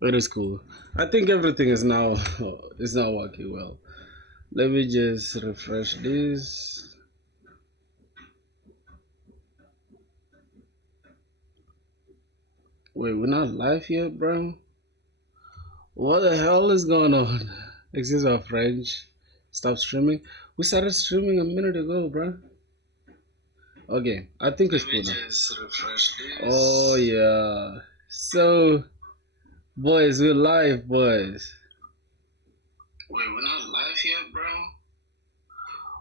It is cool. I think everything is now is now working well. Let me just refresh this. Wait, we're not live yet, bro? What the hell is going on? Excuse our French. Stop streaming. We started streaming a minute ago, bro. Okay, I think it's cool now. Just refresh this. Oh yeah. So, boys, we're live, boys. Wait, we're not live yet, bro?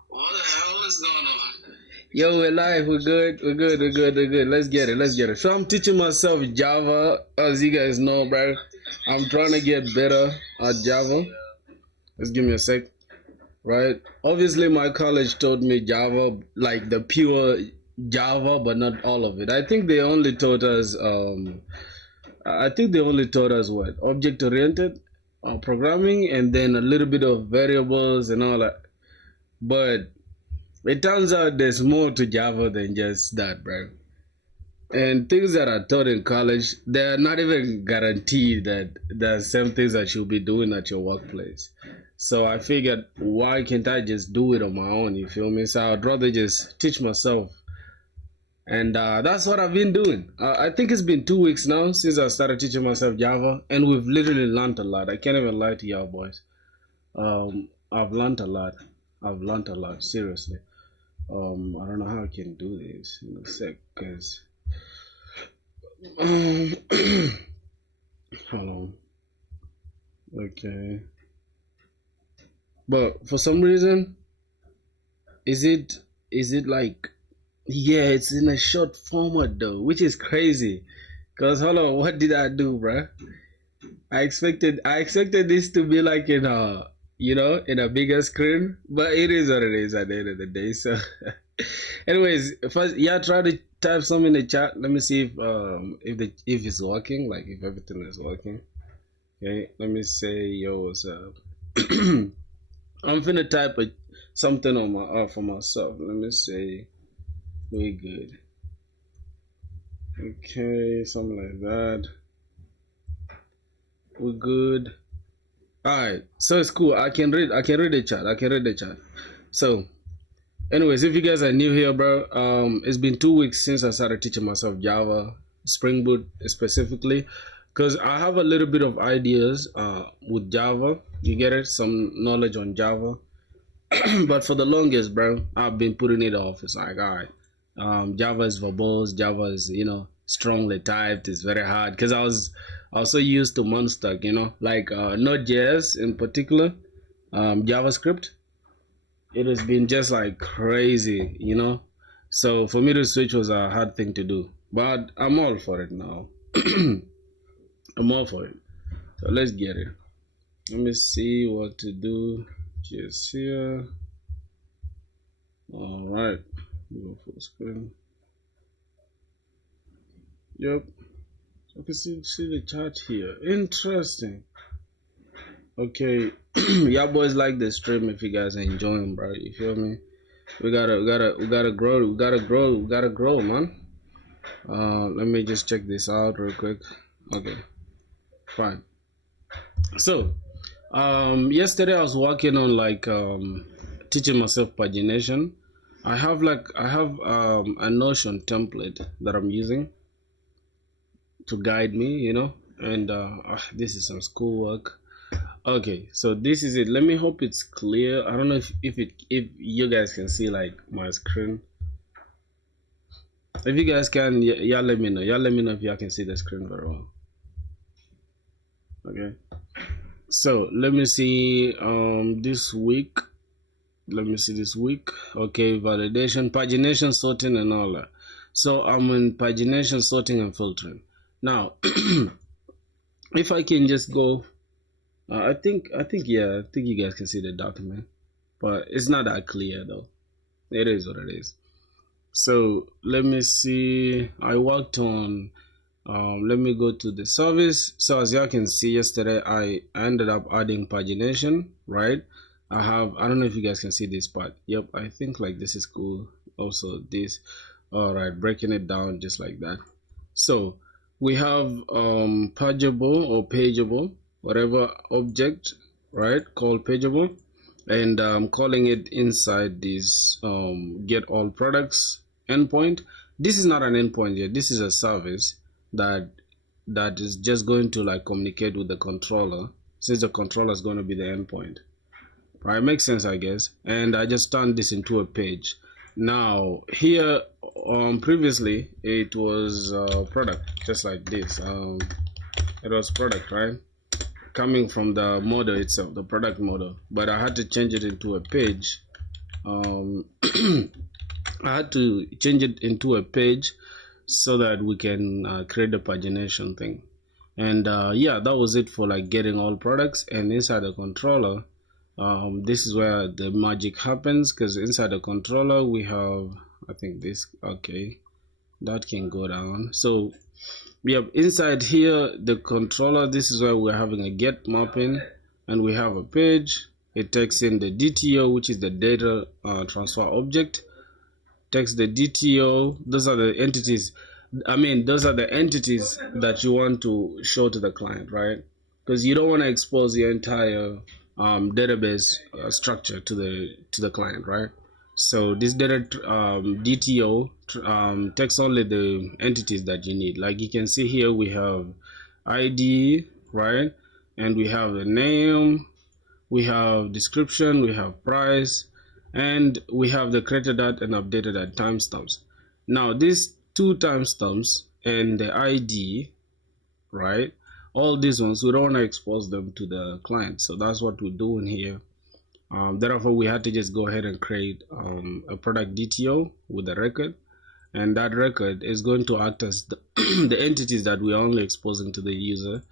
What the hell is going on? Yo, we're live. We're good. We're good. We're good. We're good. Let's get it. Let's get it. So I'm teaching myself Java, as you guys know, bro. I'm trying to get better at Java. Just give me a sec. Right? Obviously, my college taught me Java, like the pure Java, but not all of it. I think they only taught us. I think they only taught us what object-oriented programming, and then a little bit of variables and all that. But it turns out there's more to Java than just that, bro. And things that are taught in college, they're not even guaranteed that the same things that you'll be doing at your workplace. So I figured, why can't I just do it on my own? You feel me? So I'd rather just teach myself. And that's what I've been doing. I think it's been 2 weeks now since I started teaching myself Java, and we've literally learned a lot. I can't even lie to y'all, boys. I've learned a lot. I've learned a lot, seriously. I don't know how I can do this in a sec, because hold on. Okay. But for some reason, is it like, yeah, it's in a short format though, which is crazy. Cause hold on, what did I do, bruh? I expected this to be like in a in a bigger screen, but it is what it is at the end of the day. So anyways, first, yeah, try to type some in the chat. Let me see if it's working, like if everything is working. Okay, let me say yo, what's up? I'm finna type something on my for myself. Let me say we good. Okay, something like that. We're good. Alright, so it's cool. I can read the chat. I can read the chat. So anyways, if you guys are new here, bro, it's been 2 weeks since I started teaching myself Java, Spring Boot specifically, because I have a little bit of ideas with Java. You get it? Some knowledge on Java. But for the longest, bro, I've been putting it off. It's like, all right, Java is verbose. Java is, strongly typed. It's very hard because I was also used to Monstack, like Node.js in particular, JavaScript. It has been just like crazy. So for me to switch was a hard thing to do, but I'm all for it now. I'm all for it. So let's get it. Let me see what to do. Just here. All right. Go full screen. Yep. I can see the chat here. Interesting. Okay. Y'all boys like the stream if you guys are enjoying, bro. You feel me? We gotta grow. We gotta grow, man. Let me just check this out real quick. Okay. Fine. So, yesterday I was working on like teaching myself pagination. I have a Notion template that I'm using to guide me, and this is some schoolwork. Okay, so this is it. Let me hope it's clear. I don't know if you guys can see like my screen. If you guys can, y'all let me know. Y'all let me know if y'all can see the screen very well. Okay. So let me see this week. Let me see this week. Okay, validation, pagination, sorting, and all that. So I'm in pagination, sorting, and filtering. Now, if I can just go, I think you guys can see the document, but it's not that clear though. It is what it is. So let me see. I worked on. Let me go to the service. So as y'all can see, yesterday I ended up adding pagination, right? I don't know if you guys can see this part. Yep, I think like this is cool. Also this. All right, breaking it down just like that. So we have pageable or pageable, whatever object, right, called pageable, and I'm calling it inside this get all products endpoint. This is not an endpoint yet. This is a service that is just going to like communicate with the controller, since the controller is going to be the endpoint. Right, makes sense, I guess. And I just turned this into a page. Now here, previously it was product, just like this. It was product, right? Coming from the model itself, the product model. But I had to change it into a page. I had to change it into a page so that we can create the pagination thing. And yeah, that was it for like getting all products. And inside the controller, this is where the magic happens, because inside the controller we have, I think this, okay, that can go down. So we have inside here the controller, this is where we're having a get mapping, and we have a page. It takes in the DTO, which is the data transfer object, takes the DTO. Those are the entities, those are the entities that you want to show to the client, right? Because you don't want to expose the entire database structure to the client, right? So this data DTO takes only the entities that you need. Like you can see here, we have ID, right? And we have the name, we have description, we have price, and we have the created at and updated at timestamps. Now these two timestamps and the ID, right? All these ones, we don't want to expose them to the client, so that's what we're doing here. Therefore, we had to just go ahead and create a product DTO with a record, and that record is going to act as the entities that we're only exposing to the user.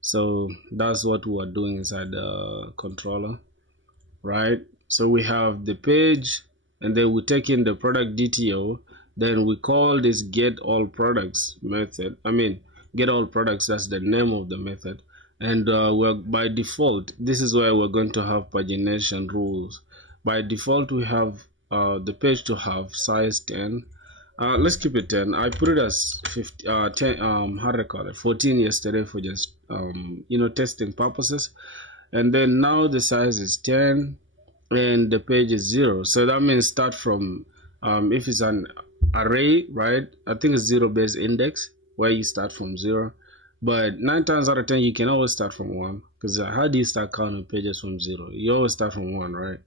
So that's what we are doing inside the controller, right? So we have the page, and then we take in the product DTO, then we call this get all products method. Get all products, that's the name of the method. And we're by default, this is where we're going to have pagination rules. By default, we have the page to have size 10. Let's keep it 10. I put it as 10, how do I call it, 14 yesterday for just testing purposes. And then now the size is 10 and the page is 0. So that means start from if it's an array, right? I think it's 0 base index, where you start from 0, but 9 times out of 10 you can always start from 1, because how do you start counting pages from 0? You always start from 1, right?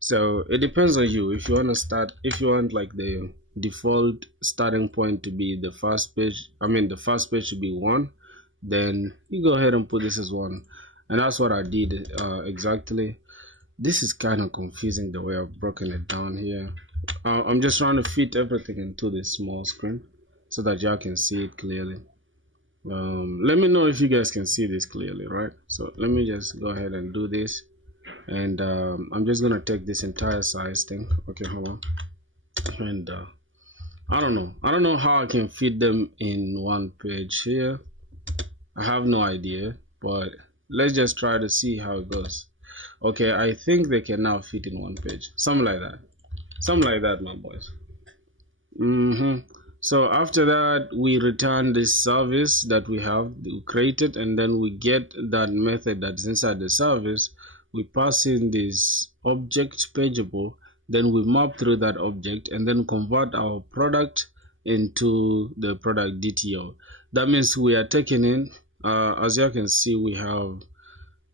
So it depends on you. If you want to start, if you want like the default starting point to be the first page, the first page should be 1, then you go ahead and put this as 1, and that's what I did exactly. This is kind of confusing the way I've broken it down here. I'm just trying to fit everything into this small screen so that y'all can see it clearly. Let me know if you guys can see this clearly, right? So let me just go ahead and do this, and I'm just gonna take this entire size thing. Okay, hold on. And I don't know how I can fit them in one page here. I have no idea, but let's just try to see how it goes. Okay, I think they can now fit in one page, something like that, my boys. So after that, we return this service that we have created, and then we get that method that's inside the service. We pass in this object pageable, then we map through that object and then convert our product into the product DTO. That means we are taking in, as you can see, we have,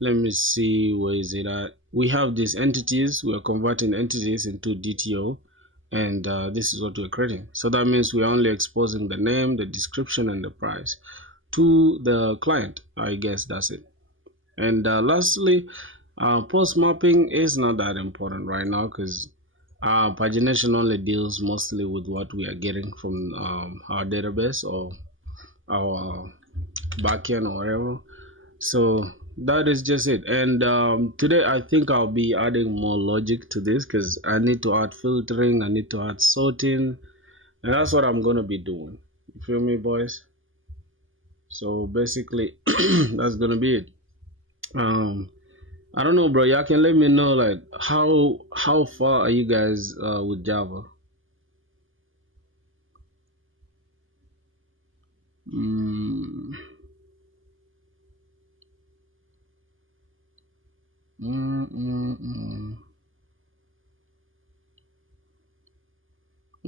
let me see, where is it at? We have these entities. We are converting entities into DTO, and this is what we're creating. So that means we're only exposing the name, the description, and the price to the client. I guess that's it. And lastly, post mapping is not that important right now, because pagination only deals mostly with what we are getting from our database or our backend or whatever. So that is just it. And today I think I'll be adding more logic to this, because I need to add filtering, I need to add sorting, and that's what I'm gonna be doing. You feel me, boys? So basically that's gonna be it. I don't know, bro. Y'all can let me know, like, how far are you guys with Java?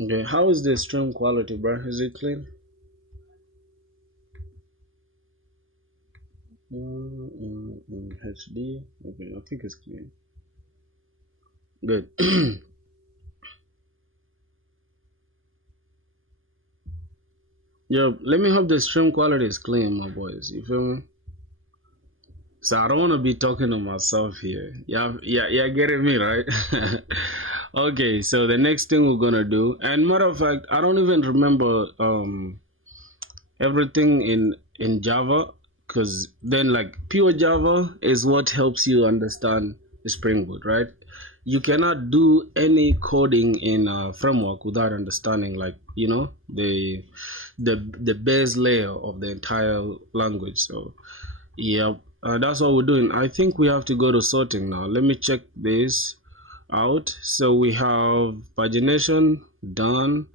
Okay, how is the stream quality, bro? Is it clean? HD. Okay, I think it's clean. Good. Yo, let me hope the stream quality is clean, my boys. You feel me? So I don't want to be talking to myself here. Yeah, getting me right. Okay, so the next thing we're gonna do, and matter of fact, I don't even remember everything in Java, because then like pure Java is what helps you understand the Spring Boot, right? You cannot do any coding in a framework without understanding, like, you know, the base layer of the entire language. So yeah, that's what we're doing. I think we have to go to sorting now. Let me check this out. So we have pagination done,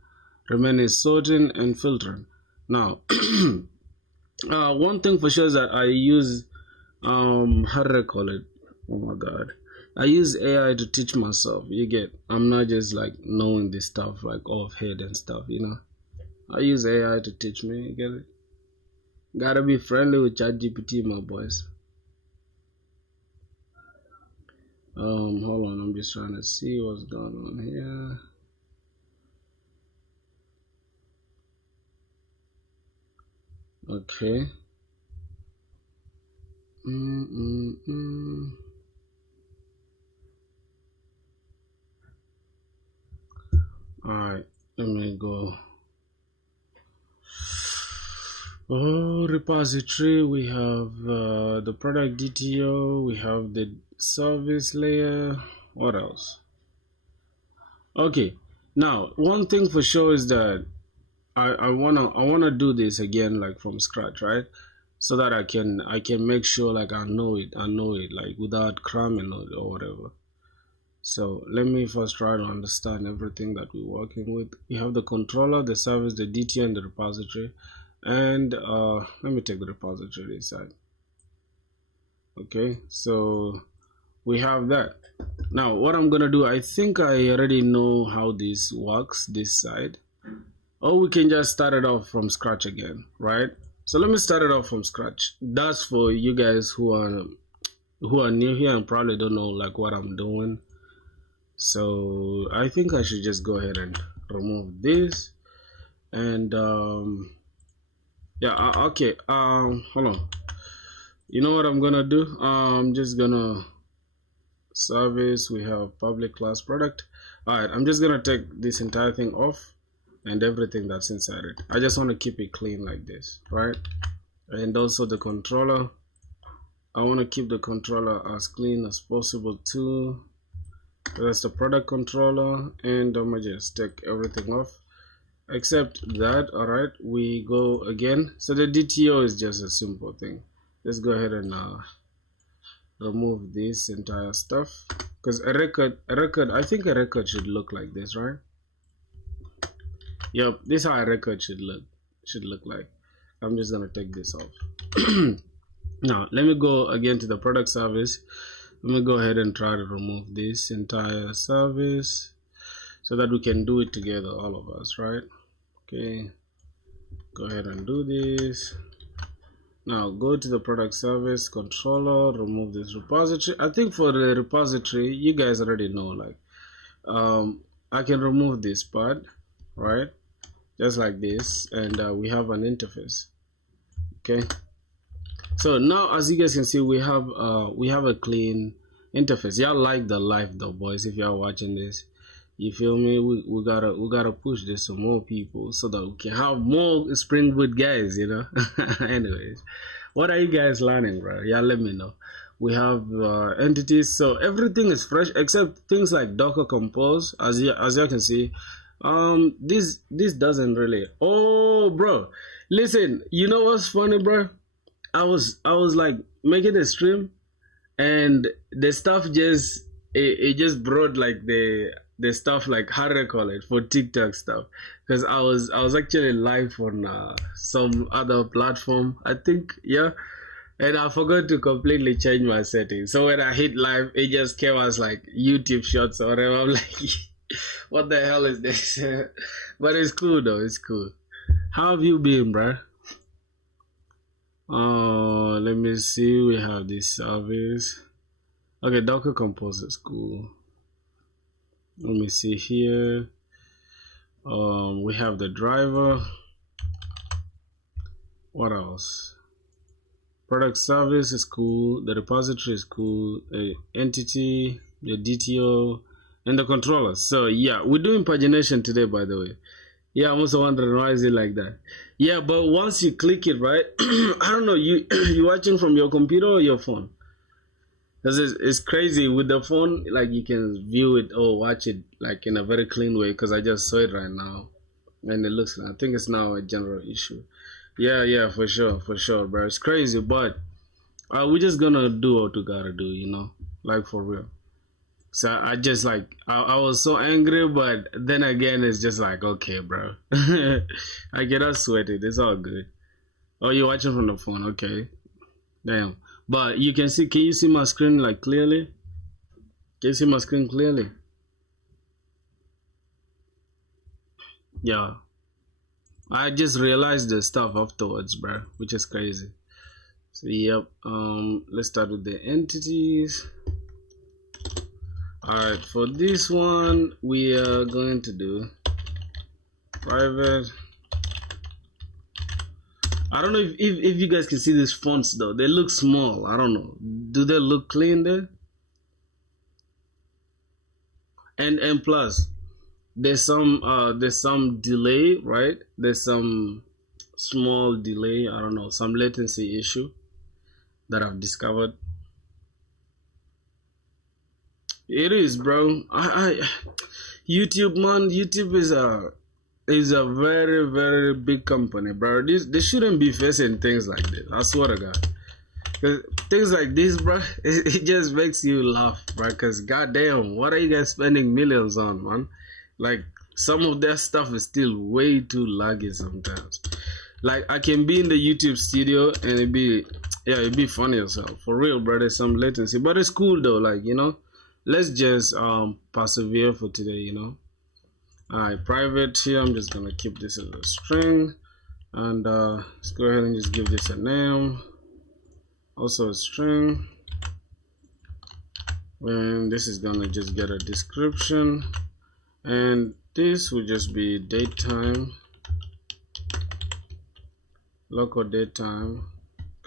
remaining sorting and filtering. Now one thing for sure is that I use how do I call it? Oh my god, I use AI to teach myself. You get, I'm not just like knowing this stuff like off head and stuff, you know. I use AI to teach me. You get it? Gotta be friendly with ChatGPT, my boys. Hold on, I'm just trying to see what's going on here. Okay. Alright, let me go. Oh, repository, we have the product DTO, we have the service layer. What else? Okay, now one thing for sure is that I wanna do this again, like from scratch, right? So that I can make sure like I know it like without cramming it or whatever. So let me first try to understand everything that we're working with. We have the controller, the service, the DTO, and the repository. And let me take the repository side. Okay, so we have that. Now what I'm gonna do, I think I already know how this works, this side. Or we can just start it off from scratch again, right? So let me start it off from scratch. That's for you guys who are new here and probably don't know like what I'm doing. So I think I should just go ahead and remove this. And yeah, okay, hold on. You know what I'm gonna do? I'm just gonna service, we have public class product. Alright, I'm just gonna take this entire thing off and everything that's inside it. I just want to keep it clean like this, right? And also the controller, I want to keep the controller as clean as possible too. That's the product controller, and I'm gonna just take everything off except that. All right, we go again. So the DTO is just a simple thing. Let's go ahead and remove this entire stuff, because a record I think a record should look like this, right? Yep, this is how a record should look like. I'm just gonna take this off. Now let me go again to the product service. Let me go ahead and try to remove this entire service so that we can do it together, all of us, right? Okay, go ahead and do this. Now go to the product service controller, remove this repository. I think for the repository, you guys already know, like I can remove this part, right? Just like this, and we have an interface. Okay, so now as you guys can see, we have a clean interface. Y'all like the life though, boys. If y'all watching this, you feel me? We gotta push this to more people so that we can have more Spring Boot guys, you know. Anyways, what are you guys learning, bro? Y'all let me know. We have entities, so everything is fresh except things like Docker Compose. As you can see, this doesn't really. Oh, bro, listen. You know what's funny, bro? I was like making a stream, and the stuff just it just brought like the stuff, like how do I call it, for TikTok stuff, because I was actually live on some other platform, I think, yeah, and I forgot to completely change my settings. So when I hit live, it just came as like YouTube Shorts or whatever. I'm like, What the hell is this? But it's cool though. It's cool. How have you been, bruh? Let me see. We have this service. Okay, Docker Compose is cool. Let me see here. We have the driver. What else? Product service is cool. The repository is cool. Entity, the DTO, and the controller. So yeah, we're doing pagination today, by the way. Yeah, I'm also wondering why is it like that. Yeah, but once you click it, right? I don't know. You watching from your computer or your phone? Because it's crazy with the phone. Like you can view it or watch it like in a very clean way. Because I just saw it right now, and it looks. I think it's now a general issue. Yeah, for sure, bro. It's crazy, but we're just gonna do what we gotta do, you know, like for real. So I just like I was so angry, but then again, it's just like okay, bro. I get us sweated. It's all good. Oh, you're watching from the phone, okay? Damn. But you can see. Can you see my screen like clearly? Can you see my screen clearly? Yeah. I just realized the stuff afterwards, bro, which is crazy. So yep. Let's start with the entities. Alright, for this one, we are going to do private. I don't know if you guys can see these fonts though. They look small. I don't know. Do they look clean there? And plus, there's some delay, right? There's some small delay. I don't know, some latency issue that I've discovered. It is, bro. YouTube, man. YouTube is a very, very big company, bro. They shouldn't be facing things like this. I swear to God. Cause things like this, bro, it just makes you laugh, bro. Cause goddamn, what are you guys spending millions on, man? Like some of that stuff is still way too laggy sometimes. Like I can be in the YouTube studio and it'd be funny yourself for real, bro. There's some latency, but it's cool though. Like you know. Let's just persevere for today, you know. Alright, private here. I'm just gonna keep this as a string, and let's go ahead and just give this a name, also a string, and this is gonna just get a description, and this will just be date time, local date time.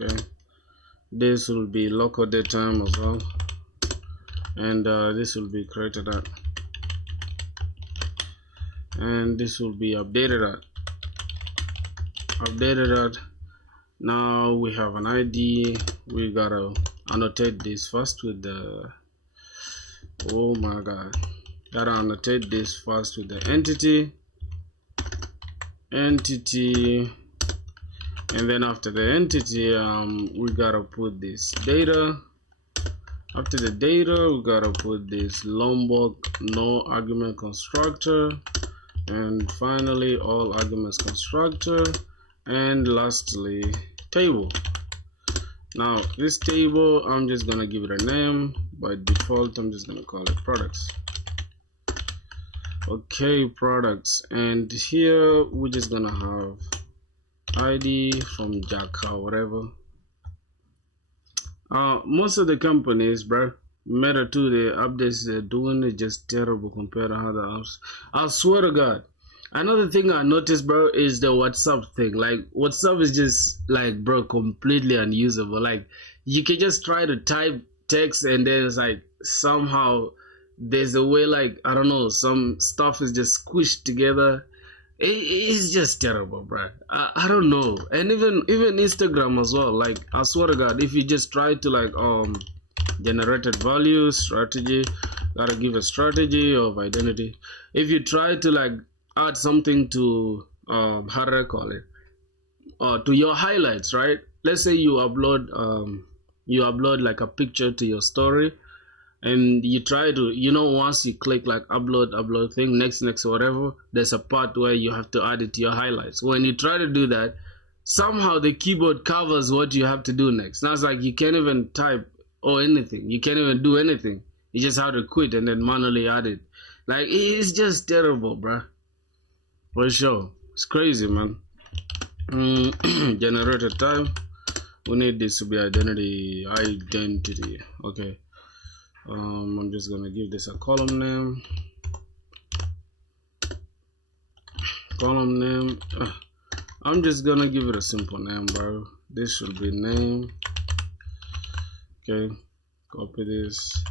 Okay, this will be local date time as well. And this will be created at, and this will be updated at. Now we have an ID. We gotta annotate this first with the, oh my god, gotta annotate this first with the entity, and then after the entity, we gotta put this data. After the data, we gotta put this Lombok no argument constructor, and finally all arguments constructor, and lastly table. Now this table, I'm just gonna give it a name. By default, I'm just gonna call it products. Okay, products, and here we're just gonna have ID from Jaka, whatever. Most of the companies, bro, Meta 2, the updates they're doing is just terrible compared to other apps. I swear to God. Another thing I noticed, bro, is the WhatsApp thing. Like, WhatsApp is just, like, bro, completely unusable. Like, you can just try to type text and then it's like, somehow, there's a way, like, I don't know, some stuff is just squished together. It's just terrible, bro. I don't know. And even Instagram as well. Like I swear to God, if you just try to like generated value strategy, gotta give a strategy of identity. If you try to like add something to how do I call it? To your highlights, right? Let's say you upload like a picture to your story, and you try to, you know, once you click like upload thing, next or whatever, there's a part where you have to add it to your highlights. When you try to do that, somehow the keyboard covers what you have to do next. Now it's like you can't even type or anything. You can't even do anything. You just have to quit and then manually add it. Like it's just terrible, bruh. For sure, it's crazy, man. Generator type. We need this to be identity. Okay. I'm just gonna give this a column name. I'm just gonna give it a simple name, bro. This should be name. Okay, copy this.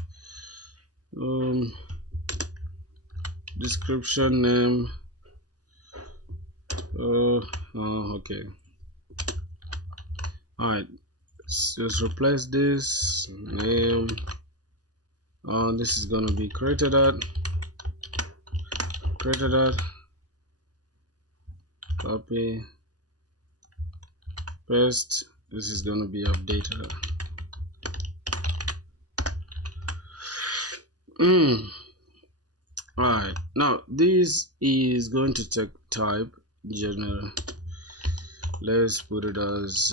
Description name. Okay. Alright, just replace this name. This is gonna be created at copy, paste. This is gonna be updated. Alright, now this is going to take type general. Let's put it as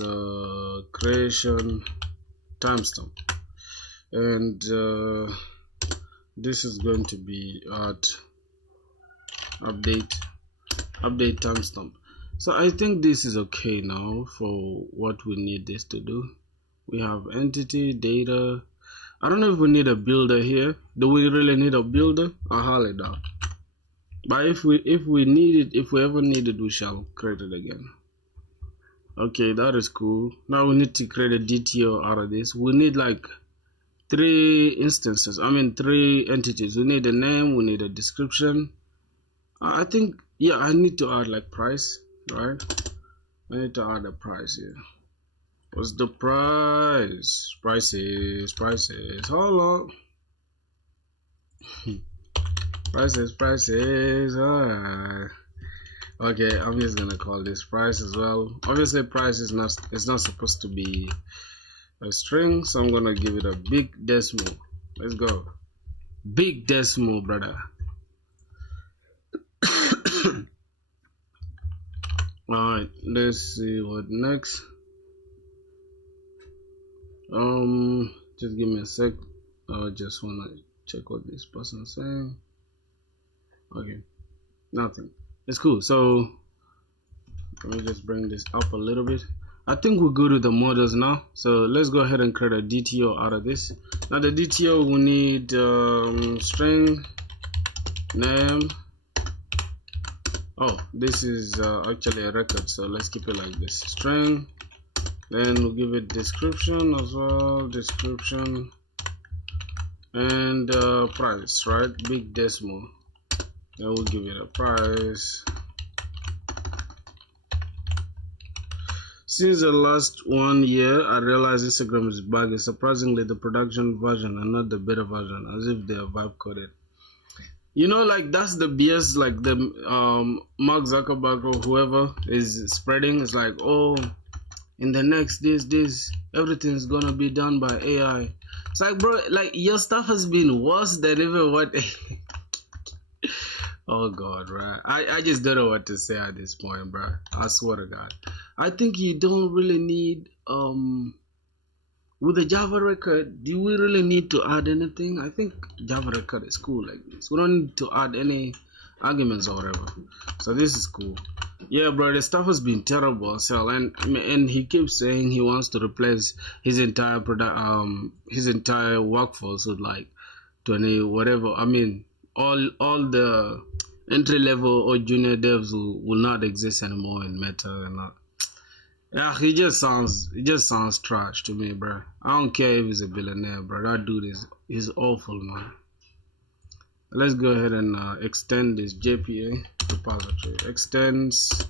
creation timestamp, and this is going to be at update timestamp. So I think this is okay now for what we need this to do. We have entity data. I don't know if we need a builder here. Do we really need a builder? I highly doubt. But if we ever need it, we shall create it again. Okay, that is cool. Now we need to create a DTO out of this. We need like 3 instances. I mean 3 entities. We need a name, we need a description. I think, yeah, I need to add like price, right? I need to add a price here. What's the price? Prices. Hold on. prices. Alright. Okay, I'm just gonna call this price as well. Obviously, price is not supposed to be a string, so I'm gonna give it a big decimal. Let's go. Big decimal, brother. Alright, let's see what next. Just give me a sec. I just wanna check what this person's saying. Okay, nothing. It's cool. So let me just bring this up a little bit. I think we're good with the models now. So let's go ahead and create a DTO out of this. Now the DTO, we need string name. Oh, this is actually a record, so let's keep it like this. String, then we'll give it description as well, description, and price, right? Big decimal. Then we'll give it a price. Since the last 1 year, I realized Instagram is buggy. Surprisingly, the production version and not the beta version, as if they are vibe coded. You know, like that's the BS, like the Mark Zuckerberg or whoever is spreading. It's like, oh, in the next this everything's gonna be done by AI. It's like, bro, like your stuff has been worse than even what. Oh God, right? I just don't know what to say at this point, bro. I swear to God. I think you don't really need with the Java record, do we really need to add anything? I think Java record is cool like this. We don't need to add any arguments or whatever. So this is cool. Yeah, bro, the stuff has been terrible. So and he keeps saying he wants to replace his entire workforce with like 20 whatever. I mean, all the entry level or junior devs will not exist anymore in Meta and not. Yeah, it just sounds trash to me, bro. I don't care if he's a billionaire, bro. That dude is awful, man. Let's go ahead and extend this JPA repository. Extends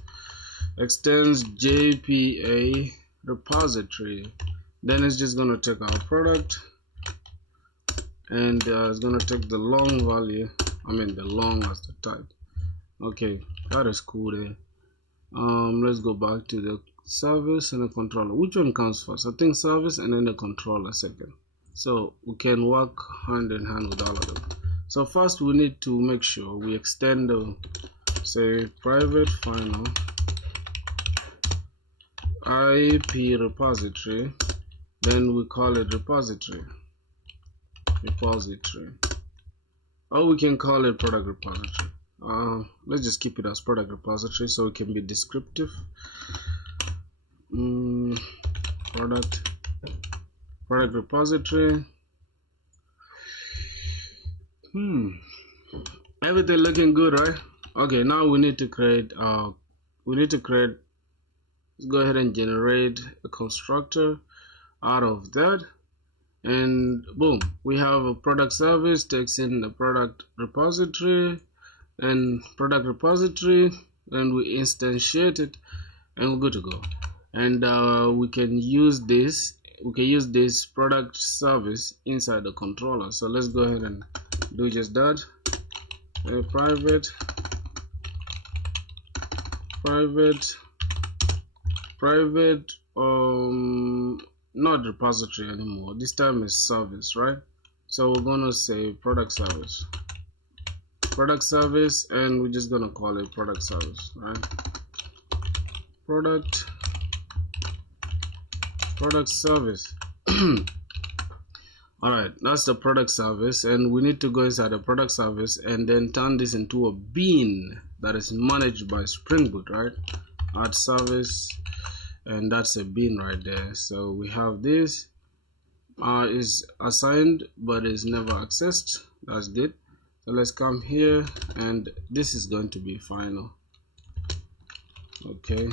JPA repository. Then it's just gonna take our product and it's gonna take the long value. I mean the long as the type. Okay, that is cool there. Let's go back to the service and the controller. Which one comes first? I think service and then the controller second. So we can work hand in hand with all of them. So first we need to make sure we extend the say private final IP repository. Then we call it repository. or we can call it product repository. Let's just keep it as product repository so it can be descriptive. Product repository. Everything looking good, right? Okay, now we need to create let's go ahead and generate a constructor out of that, and boom, we have a product service takes in the product repository, and we instantiate it, and we're good to go. And we can use this product service inside the controller. So let's go ahead and do just that. Private not repository anymore, this time is service, right? So we're gonna say product service, and we're just gonna call it product service, right? Product service. All right, that's the product service, and we need to go inside the product service and then turn this into a bean that is managed by Spring Boot, right? Add service, and that's a bean right there. So we have this is assigned but is never accessed. That's it. So let's come here, and this is going to be final. Okay.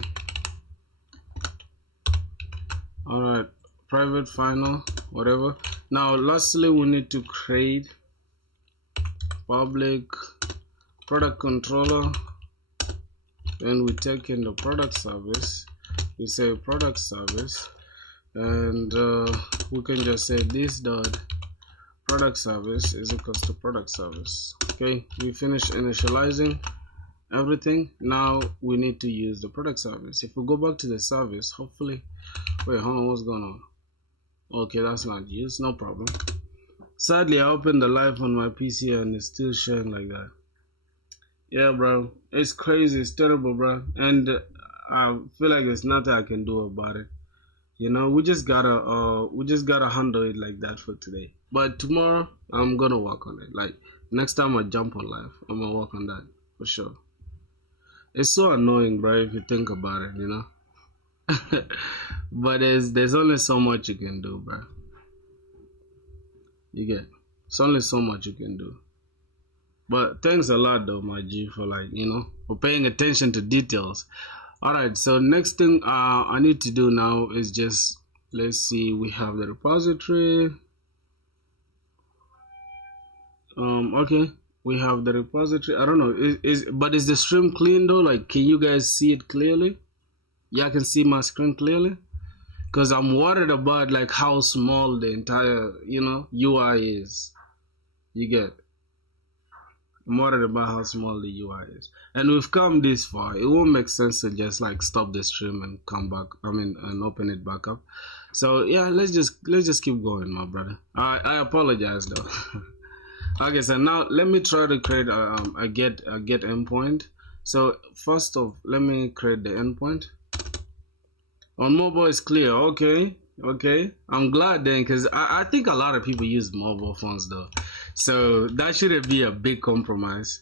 All right, private, final, whatever. Now lastly, we need to create public product controller, and we take in the product service. We say product service, and we can just say this dot product service is equals to product service. Okay, we finish initializing everything. Now we need to use the product service. If we go back to the service, hopefully, wait, hold on, what's going on? Okay, that's not used, no problem. Sadly, I opened the live on my PC and it's still showing like that. Yeah, bro, it's crazy, it's terrible, bro, and I feel like there's nothing I can do about it. You know, we just gotta handle it like that for today. But tomorrow, I'm gonna work on it. Like next time I jump on live, I'm gonna work on that for sure. It's so annoying, bro, if you think about it, you know. But there's only so much you can do, bro. You get, it's only so much you can do. But thanks a lot though, my G, for like, you know, for paying attention to details. Alright, so next thing I need to do now is just, let's see, we have the repository. Okay, we have the repository. I don't know, but is the stream clean though? Like, can you guys see it clearly? Yeah, I can see my screen clearly, because I'm worried about like how small the entire, you know, UI is. You get, I'm worried about how small the UI is, and we've come this far. It won't make sense to just like stop the stream and come back, and open it back up. So yeah, let's just keep going, my brother. I apologize though. Okay, so now let me try to create a get endpoint. So first off, let me create the endpoint. On mobile is clear. Okay, I'm glad then, because I think a lot of people use mobile phones though, so that shouldn't be a big compromise.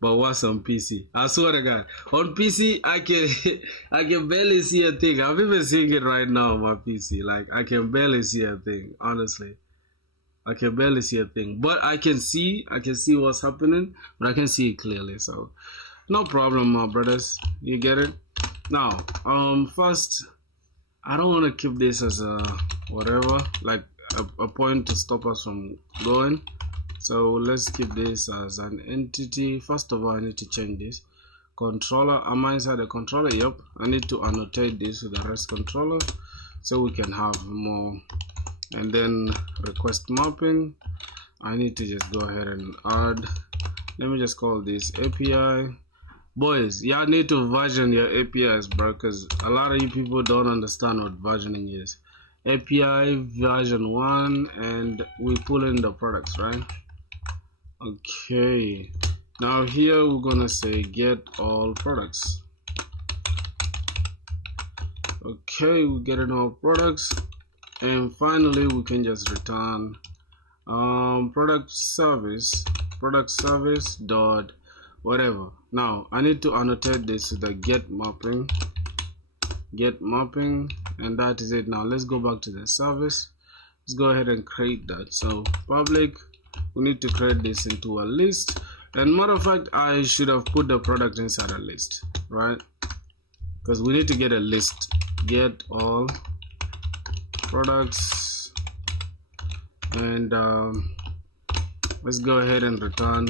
But what's on PC? I swear to God, on PC I can barely see a thing. I'm even seeing it right now on my PC. Like I can barely see a thing. Honestly, I can barely see a thing. But I can see what's happening, but I can see it clearly. So no problem, my brothers. You get it? Now, first, I don't want to keep this as a whatever, like a point to stop us from going. So let's keep this as an entity. First of all, I need to change this. Controller, am I inside the controller? Yep. I need to annotate this with the rest controller so we can have more. And then request mapping, I need to just go ahead and add, let me just call this API. Boys, y'all need to version your APIs, bro, because a lot of you people don't understand what versioning is. API version 1, and we pull in the products, right? Okay, now here we're gonna say get all products. Okay, we're getting all products, and finally we can just return product service product service dot whatever. Now I need to annotate this to the get mapping, and that is it. Now let's go back to the service. Let's go ahead and create that. So public, we need to create this into a list, and matter of fact I should have put the product inside a list, right? Because we need to get a list. Get all products, and let's go ahead and return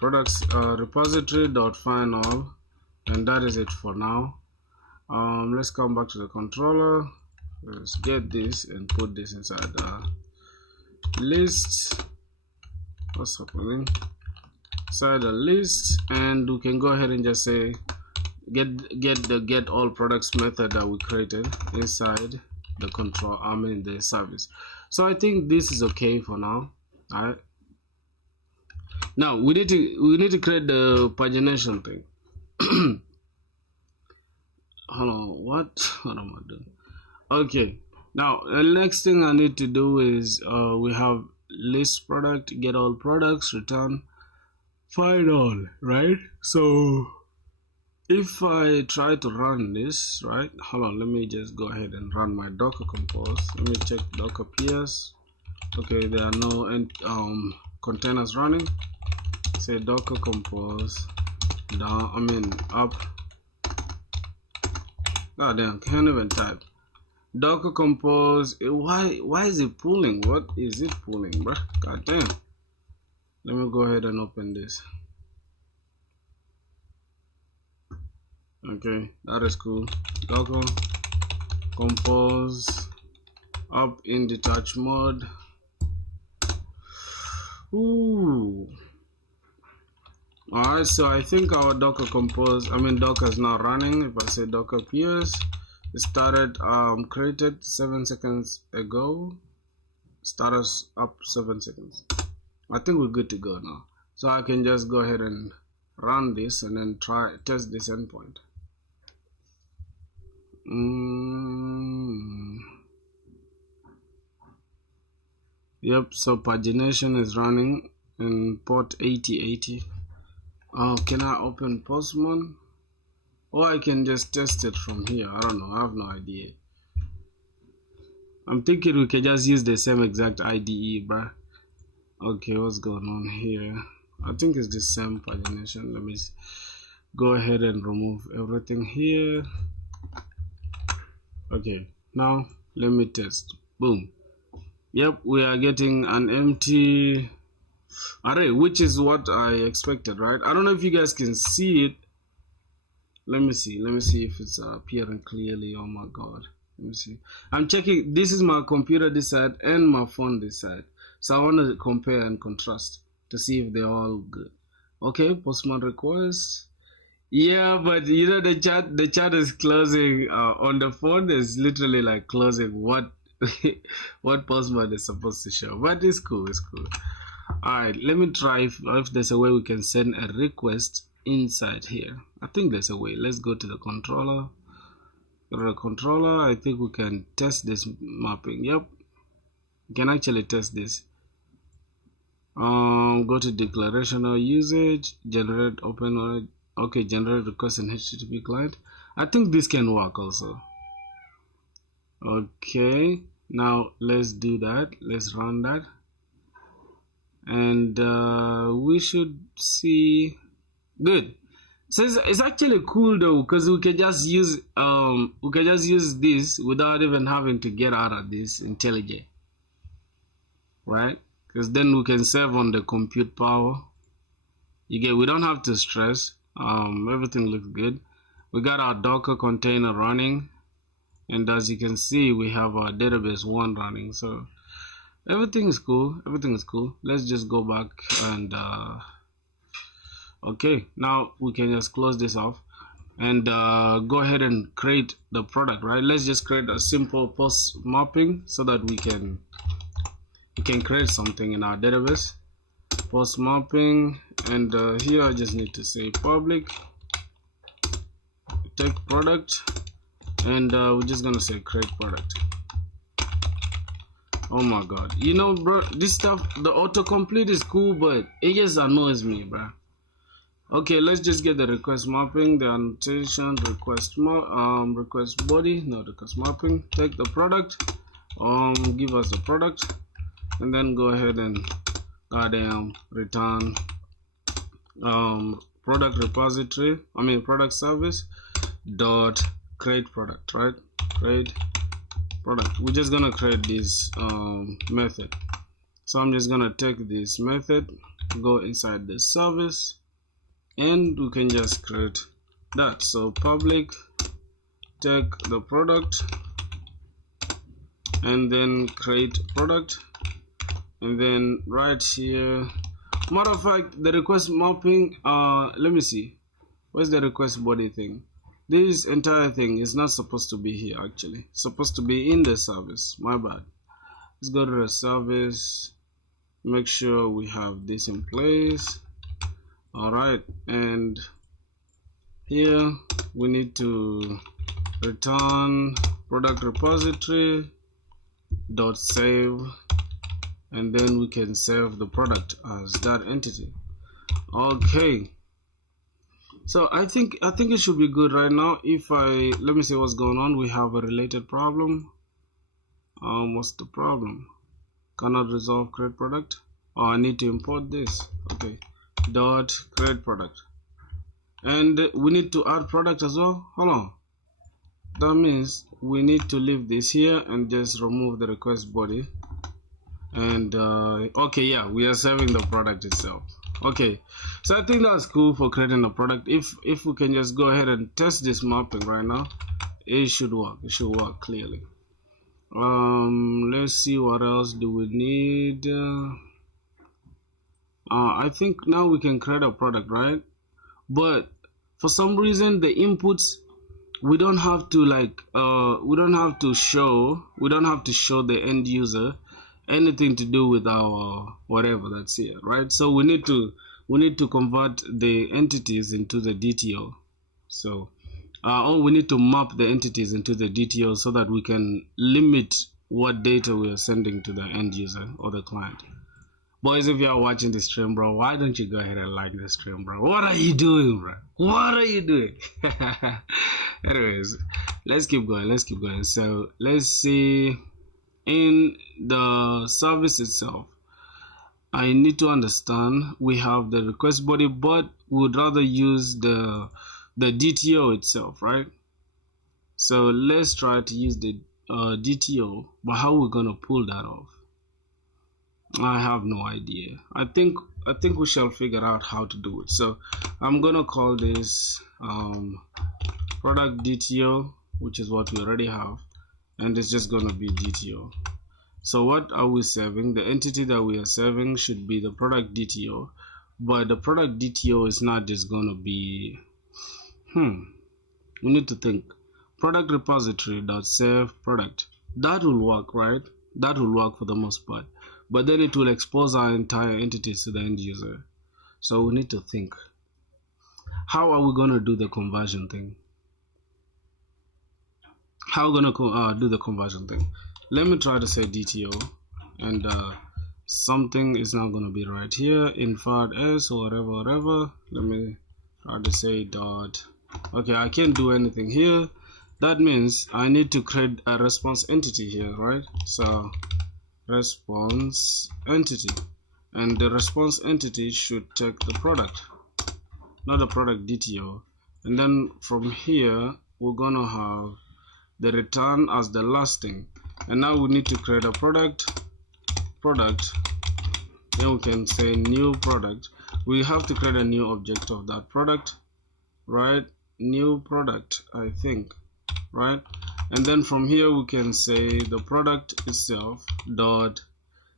products repository dot find all, and that is it for now. Let's come back to the controller. Let's get this and put this inside the list. What's happening inside the list? And we can go ahead and just say get the get all products method that we created inside the control, the service. So I think this is okay for now. All right, now we need to create the pagination thing. Hold on, what am I doing? Okay, now the next thing I need to do is we have list product, get all products, return find all, right? So if I try to run this, right, hold on, let me just go ahead and run my Docker compose. Let me check Docker PS. Okay, there are no containers running. Say Docker compose down, up. God damn, can't even type. Docker compose. Why is it pulling? What is it pulling, bro? God damn. Let me go ahead and open this. Okay, that is cool. Docker compose up in detach mode. Ooh. Alright, so I think our Docker compose, Docker is now running. If I say Docker PS, it started created 7 seconds ago. Status up 7 seconds. I think we're good to go now. So I can just go ahead and run this and then test this endpoint. Yep, so pagination is running in port 8080. Oh, can I open Postman? Or I can just test it from here. I don't know, I have no idea. I'm thinking we can just use the same exact IDE, bruh. Okay, what's going on here? I think it's the same pagination. Let me go ahead and remove everything here. Okay, now let me test. Boom. Yep, we are getting an empty array, which is what I expected, right? I don't know if you guys can see it. Let me see if it's appearing clearly. Oh my god, let me see. I'm checking. This is my computer this side and my phone this side, so I want to compare and contrast to see if they're all good. Okay, Postman request. Yeah, but you know the chat is closing on the phone is literally like closing what what Postman is supposed to show, but it's cool. Alright, let me try if there's a way we can send a request inside here. I think there's a way. Let's go to the controller. I think we can test this mapping. Yep, we can actually test this. Go to declarational usage, generate open. Okay, generate request in HTTP client. I think this can work also. Okay, now let's do that. Let's run that, and we should see good. So it's actually cool though, because we can just use this without even having to get out of this IntelliJ, right? Because then we can save on the compute power. We don't have to stress. Everything looks good. We got our Docker container running, and as you can see, we have our database 1 running. So everything is cool. Let's just go back and okay, now we can just close this off and go ahead and create the product, right? Let's just create a simple post mapping so that we can create something in our database. Post mapping, and here I just need to say public take product, and we're just gonna say create product. Oh my god. You know, bro, this stuff, the autocomplete is cool, but it just annoys me, bro. Okay, let's just get the request mapping, the annotation, request body, not request mapping. Take the product, give us the product, and then go ahead and goddamn return product repository. Product service dot create product, right? Create product. We're just gonna create this method. So I'm just gonna take this method, go inside the service, and we can just create that. So public take the product and then create product, and then right here, matter of fact, the request mapping, let me see, where's the request body thing? This entire thing is not supposed to be here, actually. It's supposed to be in the service. My bad. Let's go to the service, make sure we have this in place. Alright, and here we need to return product repository dot save, and then we can save the product as that entity. Okay, so I think it should be good right now. If let me see what's going on. We have a related problem. What's the problem? Cannot resolve create product. Oh, I need to import this. Okay, dot create product, and we need to add product as well. Hold on, that means we need to leave this here and just remove the request body. And okay, yeah, we are saving the product itself. Okay, so I think that's cool for creating a product. If we can just go ahead and test this mapping right now, it should work. It should work clearly. Let's see, what else do we need? I think now we can create a product, right? But for some reason the inputs, we don't have to we don't have to show the end user anything to do with our whatever that's here, right? So we need to convert the entities into the DTO. So we need to map the entities into the DTO so that we can limit what data we are sending to the end user or the client. Boys, if you are watching the stream, bro, why don't you go ahead and like the stream, bro? What are you doing, bro? What are you doing? Anyways, let's keep going. So let's see, in the service itself, I need to understand we have the request body, but we would rather use the DTO itself, right? So let's try to use the DTO, but how are we gonna pull that off? I have no idea. I think we shall figure out how to do it. So I'm gonna call this product DTO, which is what we already have, and it's just gonna be DTO. So what are we saving? The entity that we are saving should be the product DTO, but the product DTO is not just gonna be we need to think. Product repository dot save product. That will work, right? That will work for the most part, but then it will expose our entire entities to the end user. So we need to think, how are we going to do the conversion thing? How are we going to do the conversion thing? Let me try to say DTO, and something is not going to be right here, infart s or whatever. Let me try to say dot. Okay, I can't do anything here. That means I need to create a response entity here, right? So response entity, and the response entity should take the product, not the product DTO. And then from here we're gonna have the return as the last thing. And now we need to create a product, then we can say new product. We have to create a new object of that product, right? New product, I think, right? And then from here we can say the product itself dot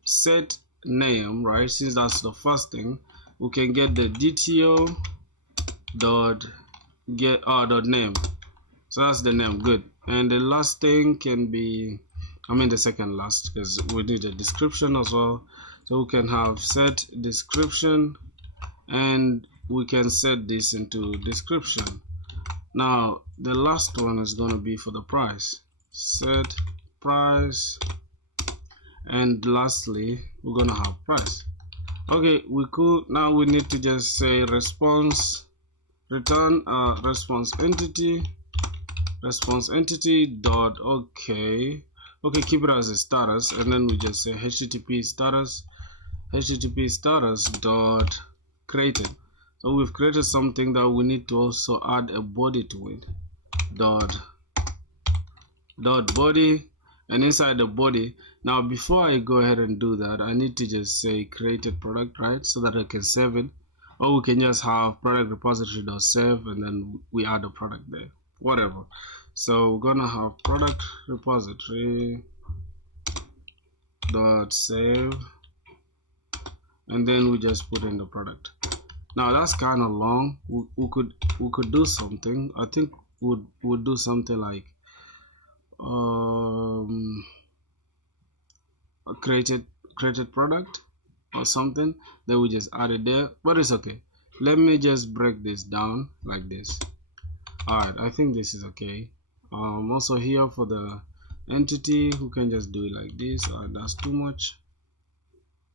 set name, right? Since that's the first thing, we can get the DTO dot get dot name. So that's the name. Good. And the last thing can be, the second last, because we need a description as well. So we can have set description, and we can set this into description. Now the last one is going to be for the price. Set price, and lastly we're gonna have price. Okay, we could now we need to just say response return response entity dot okay, keep it as a status, and then we just say http status dot created. So we've created something that we need to also add a body to it, dot body, and inside the body, now before I go ahead and do that, I need to just say created product, right, so that I can save it, or we can just have product repository dot save, and then we add a product there, whatever. So we're gonna have product repository dot save, and then we just put in the product. Now that's kind of long. We could do something. I think we'll do something like created product or something. Then we just add it there, but it's okay. Let me just break this down like this. Alright, I think this is okay. Also here for the entity, we can just do it like this. That's too much.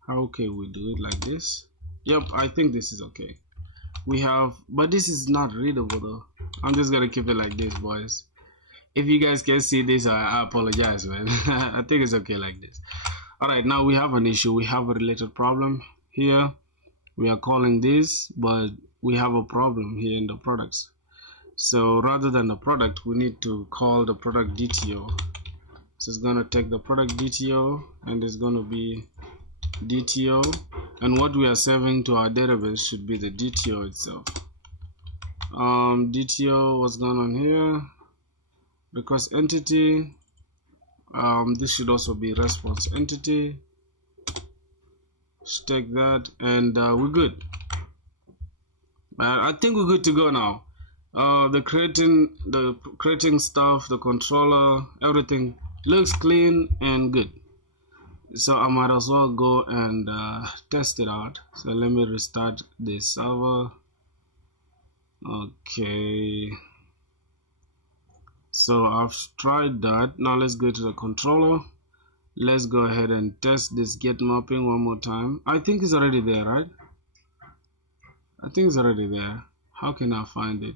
How can we do it like this? Yep, I think this is okay. We have, but this is not readable though. I'm just gonna keep it like this, boys. If you guys can see this, I apologize, man. I think it's okay like this. Alright, now we have an issue. We have a related problem here. We are calling this, but we have a problem here in the products. So rather than the product, we need to call the product DTO. So it's gonna take the product DTO, and it's gonna be DTO, and what we are saving to our database should be the DTO itself. DTO, what's going on here? Because entity, this should also be response entity. Just take that, and we're good. I think we're good to go now. The creating stuff, the controller, everything looks clean and good. So I might as well go and test it out. So let me restart the server. Okay, so I've tried that. Now let's go to the controller. Let's go ahead and test this get mapping one more time. I think it's already there, right? I think it's already there. How can I find it?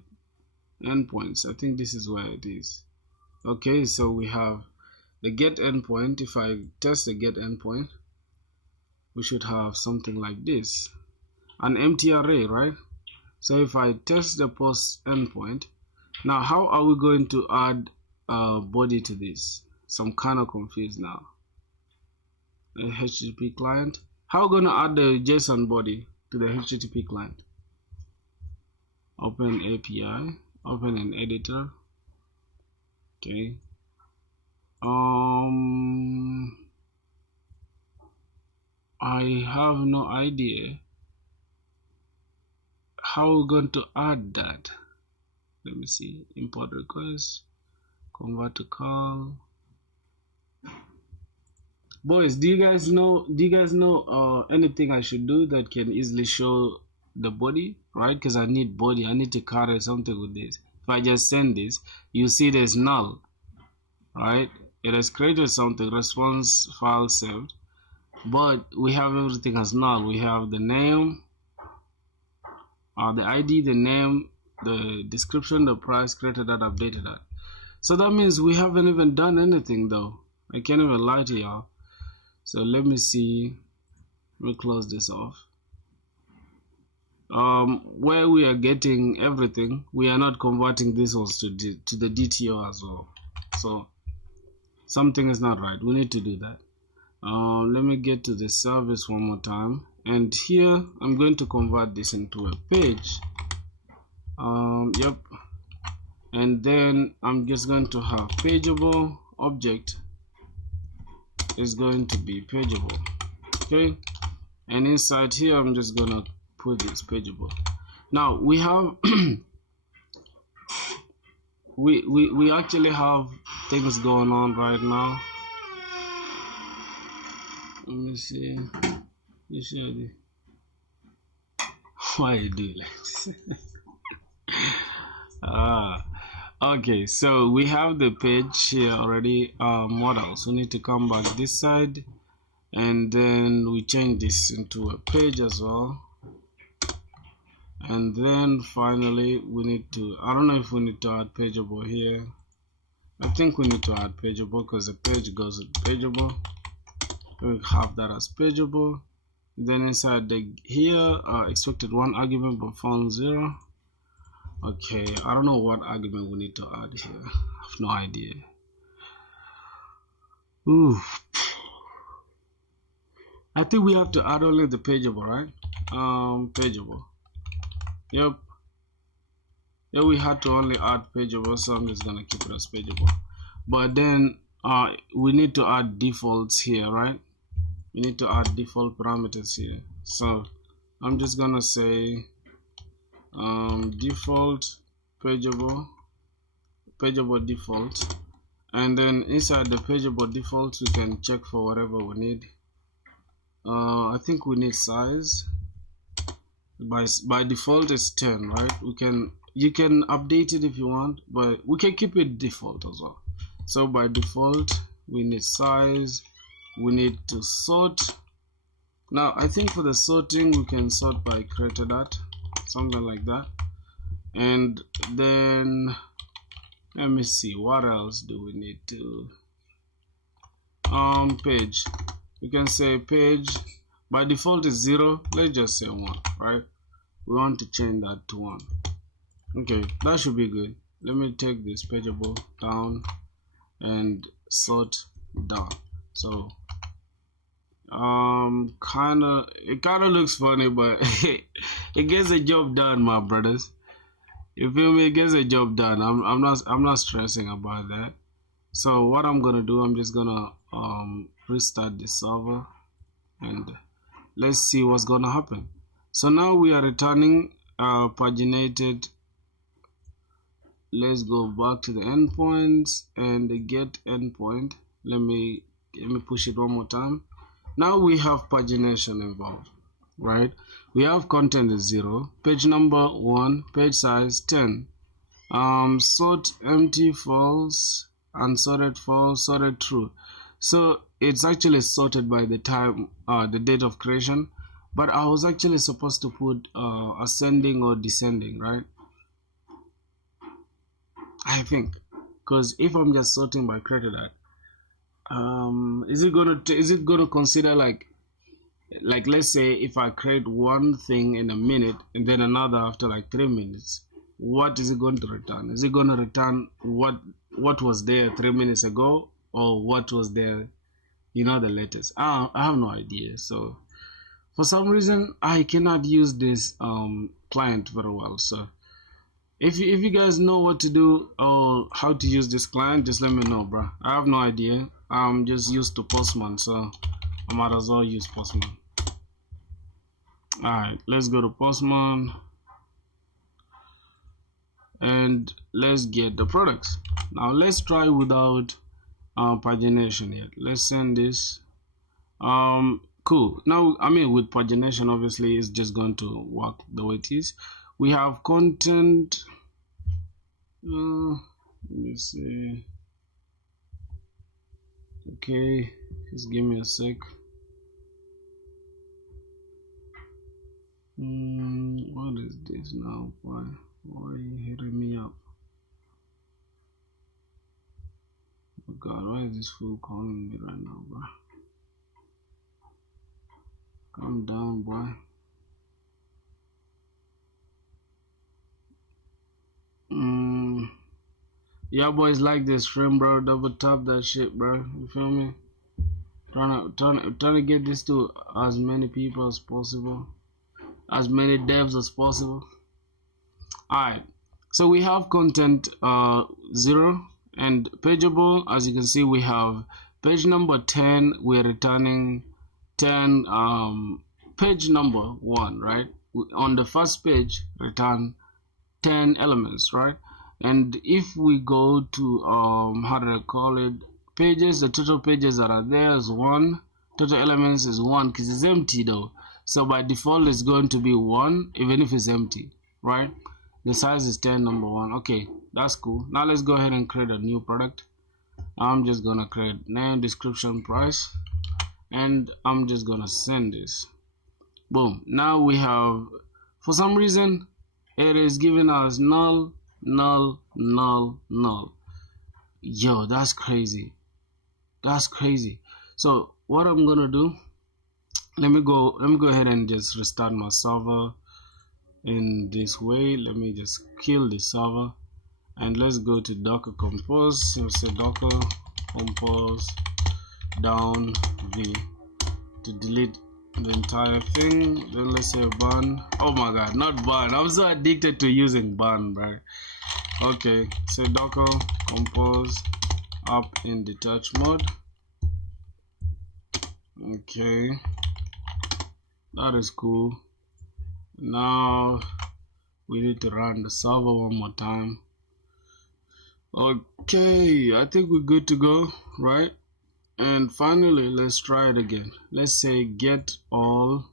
Endpoints, I think this is where it is. Okay, so we have the get endpoint. If I test the get endpoint, we should have something like this, an empty array, right? So if I test the post endpoint, now how are we going to add a body to this? So I'm kind of confused now. The HTTP client, how are we going to add the JSON body to the HTTP client? Open API, open an editor. Okay. I have no idea how we're going to add that. Let me see. Import request, convert to call. Boys, do you guys know anything I should do that can easily show the body, right? Because I need body. I need to carry something with this. If I just send this, you see there's null, right? It has created something, response file saved, but we have everything as null. We have the name, the ID, the name, the description, the price, created that, updated that. So that means we haven't even done anything though. I can't even lie to y'all. So let me see. Let me close this off. Where we are getting everything, we are not converting this also to the DTO as well. So something is not right. We need to do that. Let me get to the service one more time, and here I'm going to convert this into a page. Yep, and then I'm just going to have pageable object is going to be pageable. Okay, and inside here I'm just gonna put this pageable. Now we have we actually have things going on right now. Let me see. Why you do like this? Okay, so we have the page here already. What else? We need to come back this side. and then we change this into a page as well. And then finally we need to, I don't know if we need to add pageable here. I think we need to add pageable because the page goes with pageable. We have that as pageable. Then inside the here expected one argument but found 0. Okay, I don't know what argument we need to add here. I have no idea. Ooh, I think we have to add only the pageable, right? Pageable. Yep. Yeah, we had to only add pageable, so I'm just gonna keep it as pageable. But then we need to add defaults here, right? We need to add default parameters here. So I'm just gonna say default pageable default, and then inside the pageable default we can check for whatever we need. I think we need size. By default it's 10, right? You can update it if you want, but we can keep it default as well. So by default we need size, we need to sort. Now I think for the sorting we can sort by created at, something like that. And then let me see, what else do we need to page. We can say page by default is 0. Let's just say 1, right? We want to change that to 1. Okay, that should be good. Let me take this pageable down and sort down. So it kind of looks funny, but it gets the job done, my brothers. You feel me? It gets the job done. I'm not stressing about that. So what I'm gonna do, I'm just gonna restart the server and let's see what's gonna happen. So now we are returning paginated. Let's go back to the endpoints and the get endpoint. Let me push it one more time. Now we have pagination involved, right? We have content is 0, page number 1, page size 10, sort empty false, unsorted false, sorted true. So it's actually sorted by the time, the date of creation, but I was actually supposed to put ascending or descending, right? I think, because if I'm just sorting by created at, is it gonna consider like let's say if I create one thing in a minute and then another after like 3 minutes, what is it going to return? Is it going to return what was there 3 minutes ago, or what was there, you know, the latest? I have no idea. So for some reason I cannot use this client very well. So if you guys know what to do or how to use this client, just let me know, bro. I have no idea. I'm just used to Postman, so I might as well use Postman. Alright, let's go to Postman and let's get the products. Now let's try without pagination yet. Let's send this. Cool. Now, I mean, with pagination, obviously, it's just going to work the way it is. We have content. Let me see. Okay, just give me a sec. What is this now? Why are you hitting me up? Oh God, why is this fool calling me right now, bro? Calm down, boy. Yeah, boys, like this stream, bro. Double tap that shit, bro. You feel me? Trying to get this to as many people as possible, as many devs as possible. Alright, so we have content 0 and pageable. As you can see, we have page number 10. We're returning 10. Page number 1, right? On the first page, return 10 elements, right? And if we go to how do I call it, pages, the total pages that are there is 1, total elements is 1 because it's empty though. So by default it's going to be 1 even if it's empty, right? The size is 10, number 1. Okay, that's cool. Now let's go ahead and create a new product. I'm just gonna create name, description, price, and I'm just gonna send this. Boom. Now we have, for some reason, it is giving us null, null, null, null. Yo, that's crazy. That's crazy. So what I'm gonna do, let me go ahead and just restart my server in this way. Let me just kill the server, and let's go to docker compose. So say docker compose down v to delete the entire thing. Then let's say ban. Oh my god, not ban. I'm so addicted to using ban, bro. Okay, so docker compose up in detach mode. Okay, that is cool. Now we need to run the server one more time. Okay, I think we're good to go, right? And finally, let's try it again. Let's say get all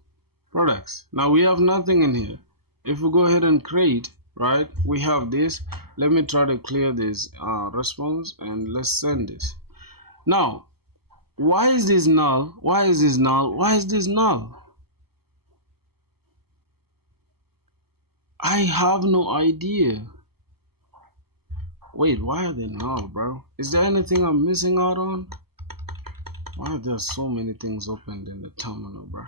products. Now we have nothing in here. If we go ahead and create, right, we have this. Let me try to clear this response, and let's send this. Now, why is this null? Why is this null? Why is this null? I have no idea. Wait, why are they null, bro? Is there anything I'm missing out on? Why are there so many things opened in the terminal, bro?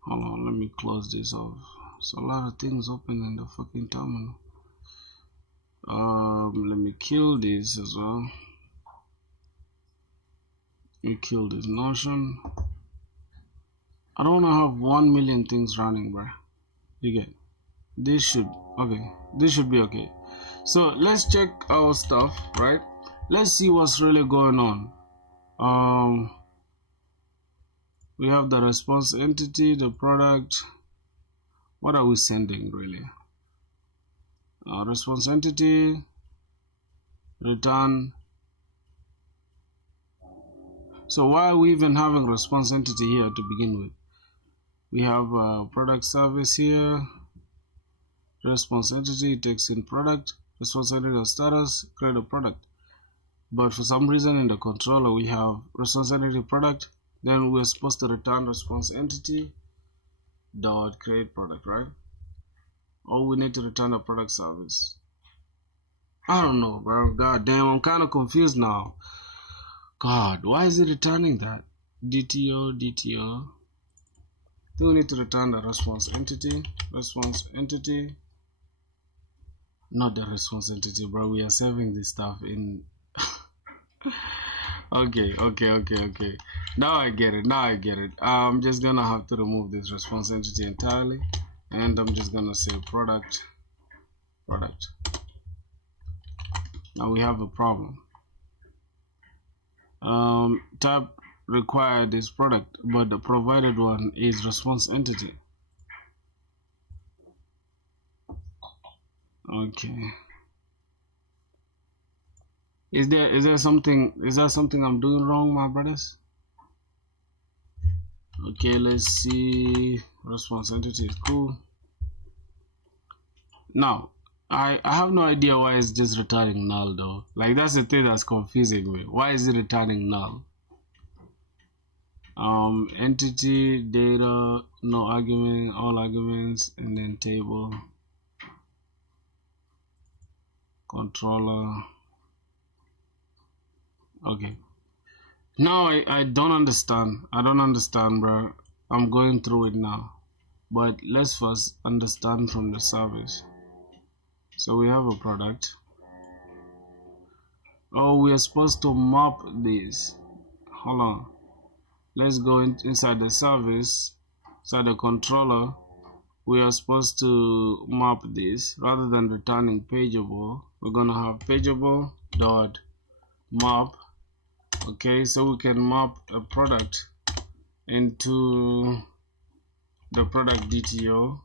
Hold on, let me close this off. There's a lot of things open in the fucking terminal. Let me kill this as well. Let me kill this notion. I don't want to have 1 million things running, bro. You get this should okay. This should be okay. So let's check our stuff, right? Let's see what's really going on. We have the response entity, the product. What are we sending really? Response entity, return. So why are we even having response entity here to begin with? We have product service here. Response entity takes in product. Response entity status, create a product. But for some reason in the controller we have response entity product. Then we're supposed to return response entity dot create product, right? Or we need to return a product service. I don't know, bro. God damn, I'm kind of confused now. God, why is it returning that? DTO. Then we need to return the response entity. Not the response entity, bro. We are saving this stuff in. Okay. Now I get it. I'm just gonna have to remove this response entity entirely, and I'm just gonna say product. Now we have a problem. Type required is product, but the provided one is response entity. Okay. Is there something I'm doing wrong, my brothers? Okay, let's see. Response entity is cool. Now I have no idea why it's just returning null though. Like that's the thing that's confusing me. Why is it returning null? Entity, data, no argument, all arguments, and then table, controller. Okay. Now I don't understand. I don't understand, bro. I'm going through it now. But let's first understand from the service. So we have a product. Oh, we are supposed to map this. Hold on. Let's go inside the service, inside the controller. We are supposed to map this rather than returning pageable. We're gonna have pageable dot map. Okay, so we can map a product into the product DTO.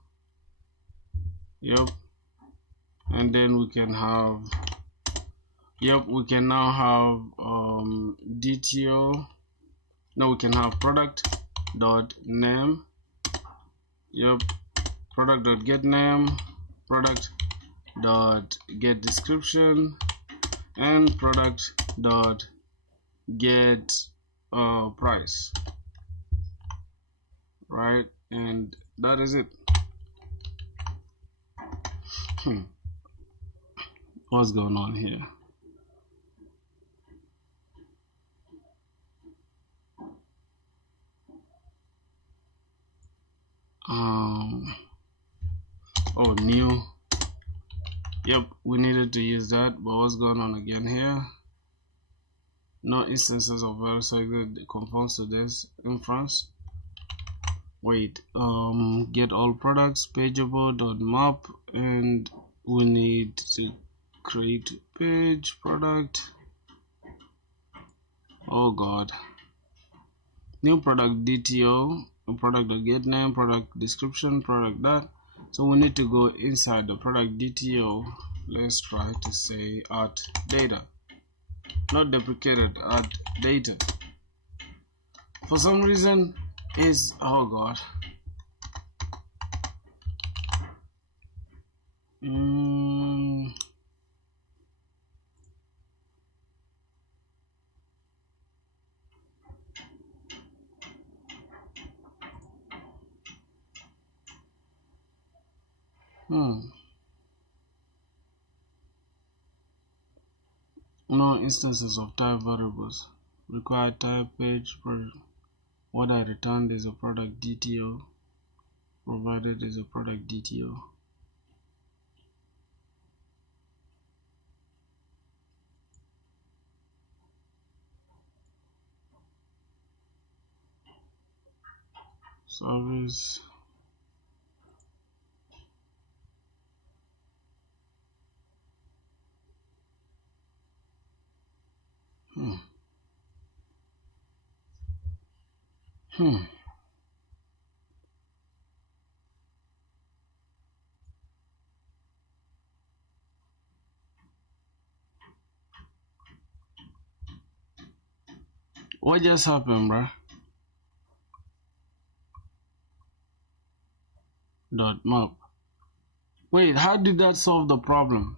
Yep. And then we can have, we can now have DTO. Now we can have product dot name. Product dot get name, product dot get description, and product dot get price. right? And that is it. What's going on here? Oh, new. Yep, we needed to use that, but what's going on again here? No instances of various that conforms to this inference. Wait, get all products pageable.map, and we need to create page product. Oh god, new product DTO, product.get name, product description, product that. So we need to go inside the product DTO. Let's try to say add data, not deprecated, add data. For some reason is, oh god, no instances of type variables, required type page product. What I returned is a product DTO, provided is a product DTO. Service. What just happened, bruh? .map. Wait, how did that solve the problem?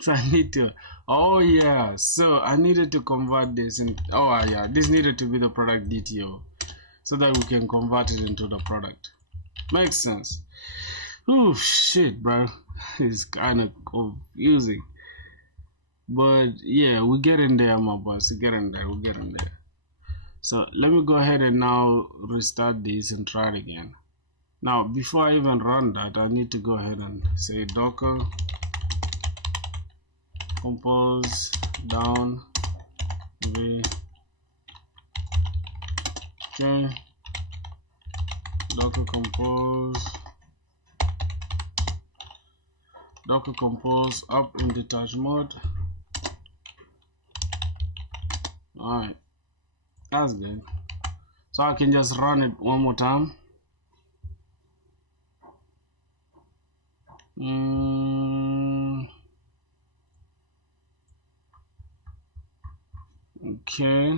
So I need to, oh yeah, so I needed to convert this, and oh yeah, this needed to be the product DTO so that we can convert it into the product. Makes sense. Oh shit, bro, it's kind of confusing, but yeah, we get in there, my boys. We get in there. We get in there. So let me go ahead and now restart this and try it again. Now, before I even run that, I need to go ahead and say docker compose down v. Okay, docker compose up in detach mode. Alright, that's good. So I can just run it one more time. Okay,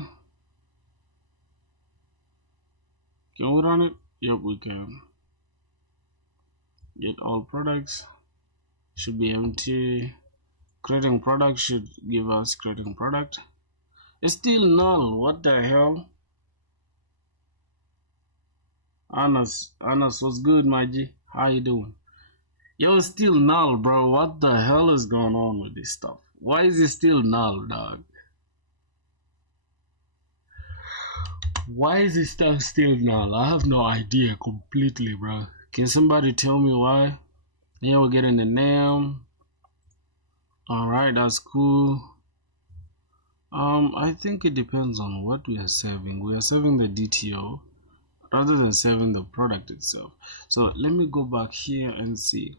can we run it? Yep, we can. Get all products, should be empty. Creating product should give us creating product. It's still null. What the hell? Anas, what's good, my G? How you doing? Yo, it's still null, bro. What the hell is going on with this stuff? Why is it still null, dog? Why is this stuff still null? I have no idea completely, bro. Can somebody tell me why? Yeah, we're getting the name. Alright, that's cool. I think it depends on what we are serving. We are serving the DTO rather than serving the product itself. So let me go back here and see.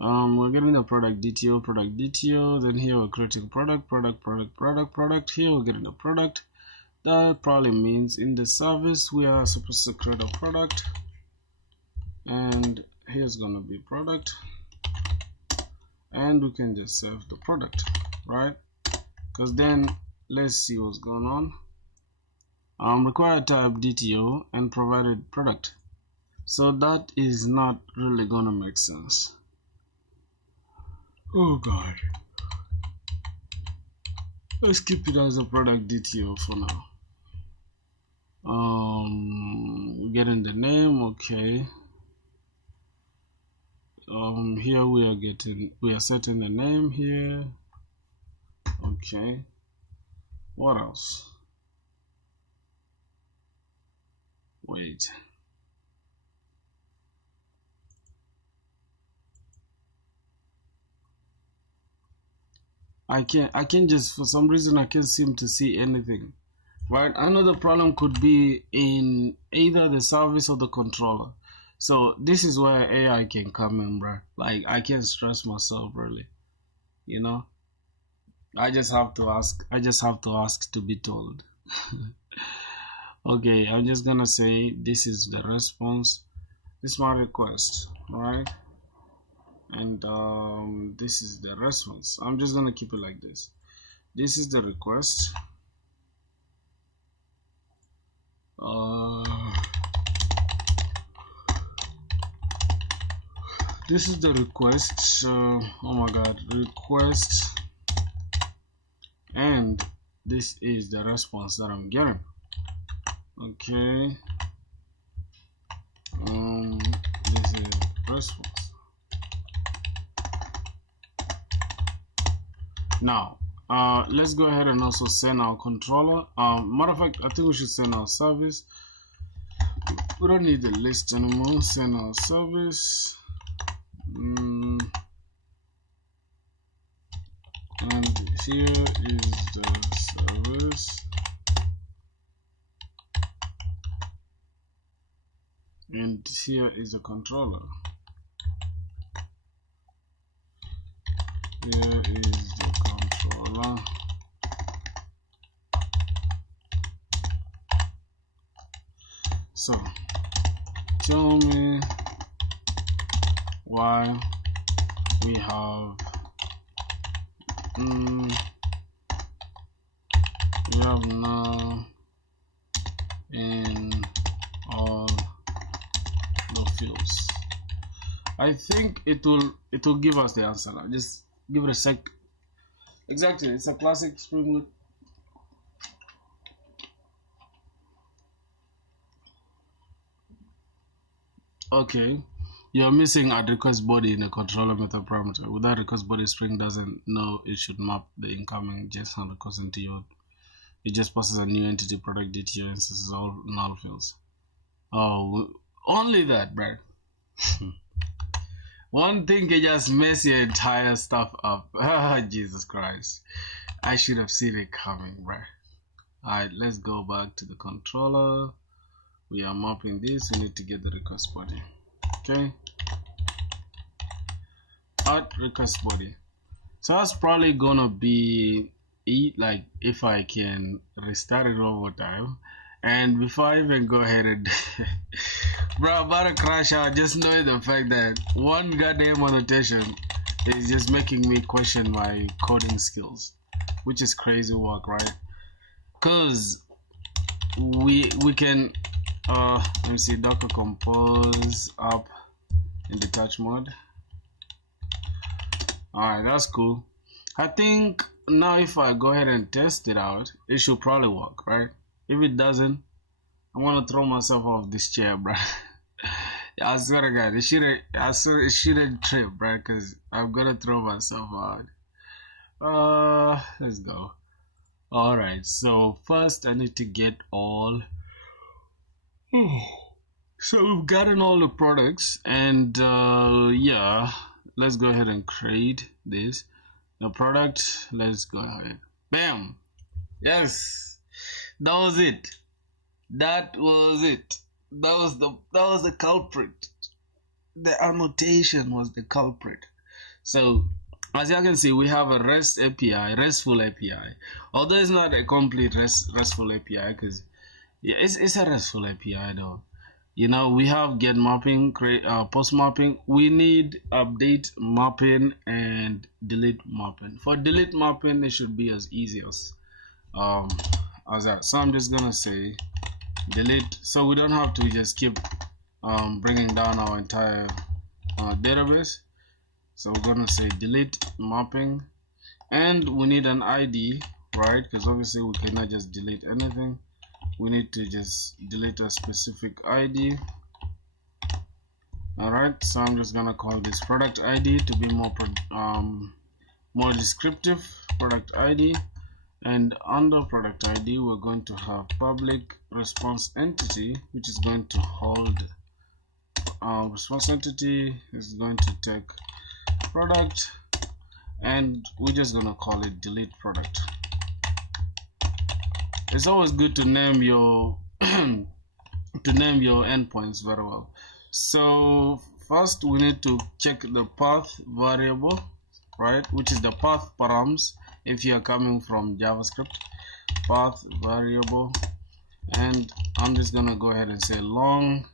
We're getting the product DTO, then here we're creating product. Here we're getting the product. That probably means in the service we are supposed to create a product, and here's gonna be product, and we can just serve the product, right? Because then let's see what's going on. Required type DTO and provided product, so that is not really gonna make sense. Oh god, let's keep it as a product DTO for now. getting the name. Okay. Here we are setting the name here. Okay. What else? Wait. I can't just, for some reason I can't seem to see anything. Right? I know the problem could be in either the service or the controller. So this is where AI can come in, bro. Like, I can't stress myself really. You know? I just have to ask to be told. Okay, I'm just gonna say this is the response. This is my request, right? And this is the response. I'm just gonna keep it like this. This is the request. This is the request. Oh my god, request, and this is the response that I'm getting. Okay. This is response. Now, let's go ahead and also send our controller. Matter of fact, I think we should send our service. We don't need the list anymore. Send our service. And here is the service. And here is the controller. Here is the controller. So tell me why we have now in all the fields. I think it will give us the answer now. Just give it a sec. Exactly, it's a classic SpringBoot. Okay, you're missing a request body in the controller method parameter. Without request body, Spring doesn't know it should map the incoming JSON request into your. It just passes a new entity product DTO instances all null fields. Oh, only that, bro. One thing can just mess your entire stuff up. Jesus Christ. I should have seen it coming, bro. Alright, let's go back to the controller. We are mapping this. We need to get the request body. Okay. Add request body. So that's probably gonna be it, like if I can restart it over time. And before I even go ahead and bro, I'm about to crash out just knowing the fact that one goddamn annotation is just making me question my coding skills, which is crazy work, right? Cause we can let me see, docker compose up in detach mode. Alright, that's cool. I think now if I go ahead and test it out, it should probably work, right? If it doesn't, I want to throw myself off this chair, bro. I swear to God, it shouldn't trip, bro, because I'm gonna throw myself out. Let's go. Alright, so first I need to get all. So we've gotten all the products, and yeah, let's go ahead and create this. The product, let's go ahead. Bam! Yes! That was it. That was it. That was the culprit. The annotation was the culprit. So as you can see, we have a REST API, RESTful API. Although it's not a complete RESTful API, because yeah, it's a RESTful API though. You know, we have get mapping, create post mapping. We need update mapping and delete mapping. For delete mapping, it should be as easy as that. So I'm just gonna say delete, so we don't have to just keep bringing down our entire database. So we're gonna say delete mapping, and we need an ID, right? Because obviously we cannot just delete anything. we need to just delete a specific ID. Alright, so I'm just gonna call this product ID to be more descriptive. Product ID, and under product ID we're going to have public response entity, which is going to hold response entity is going to take product, and we're just gonna call it delete product. It's always good to name your endpoints very well. So first we need to check the path variable, right, which is the path params if you are coming from JavaScript. Path variable, and I'm just gonna go ahead and say long,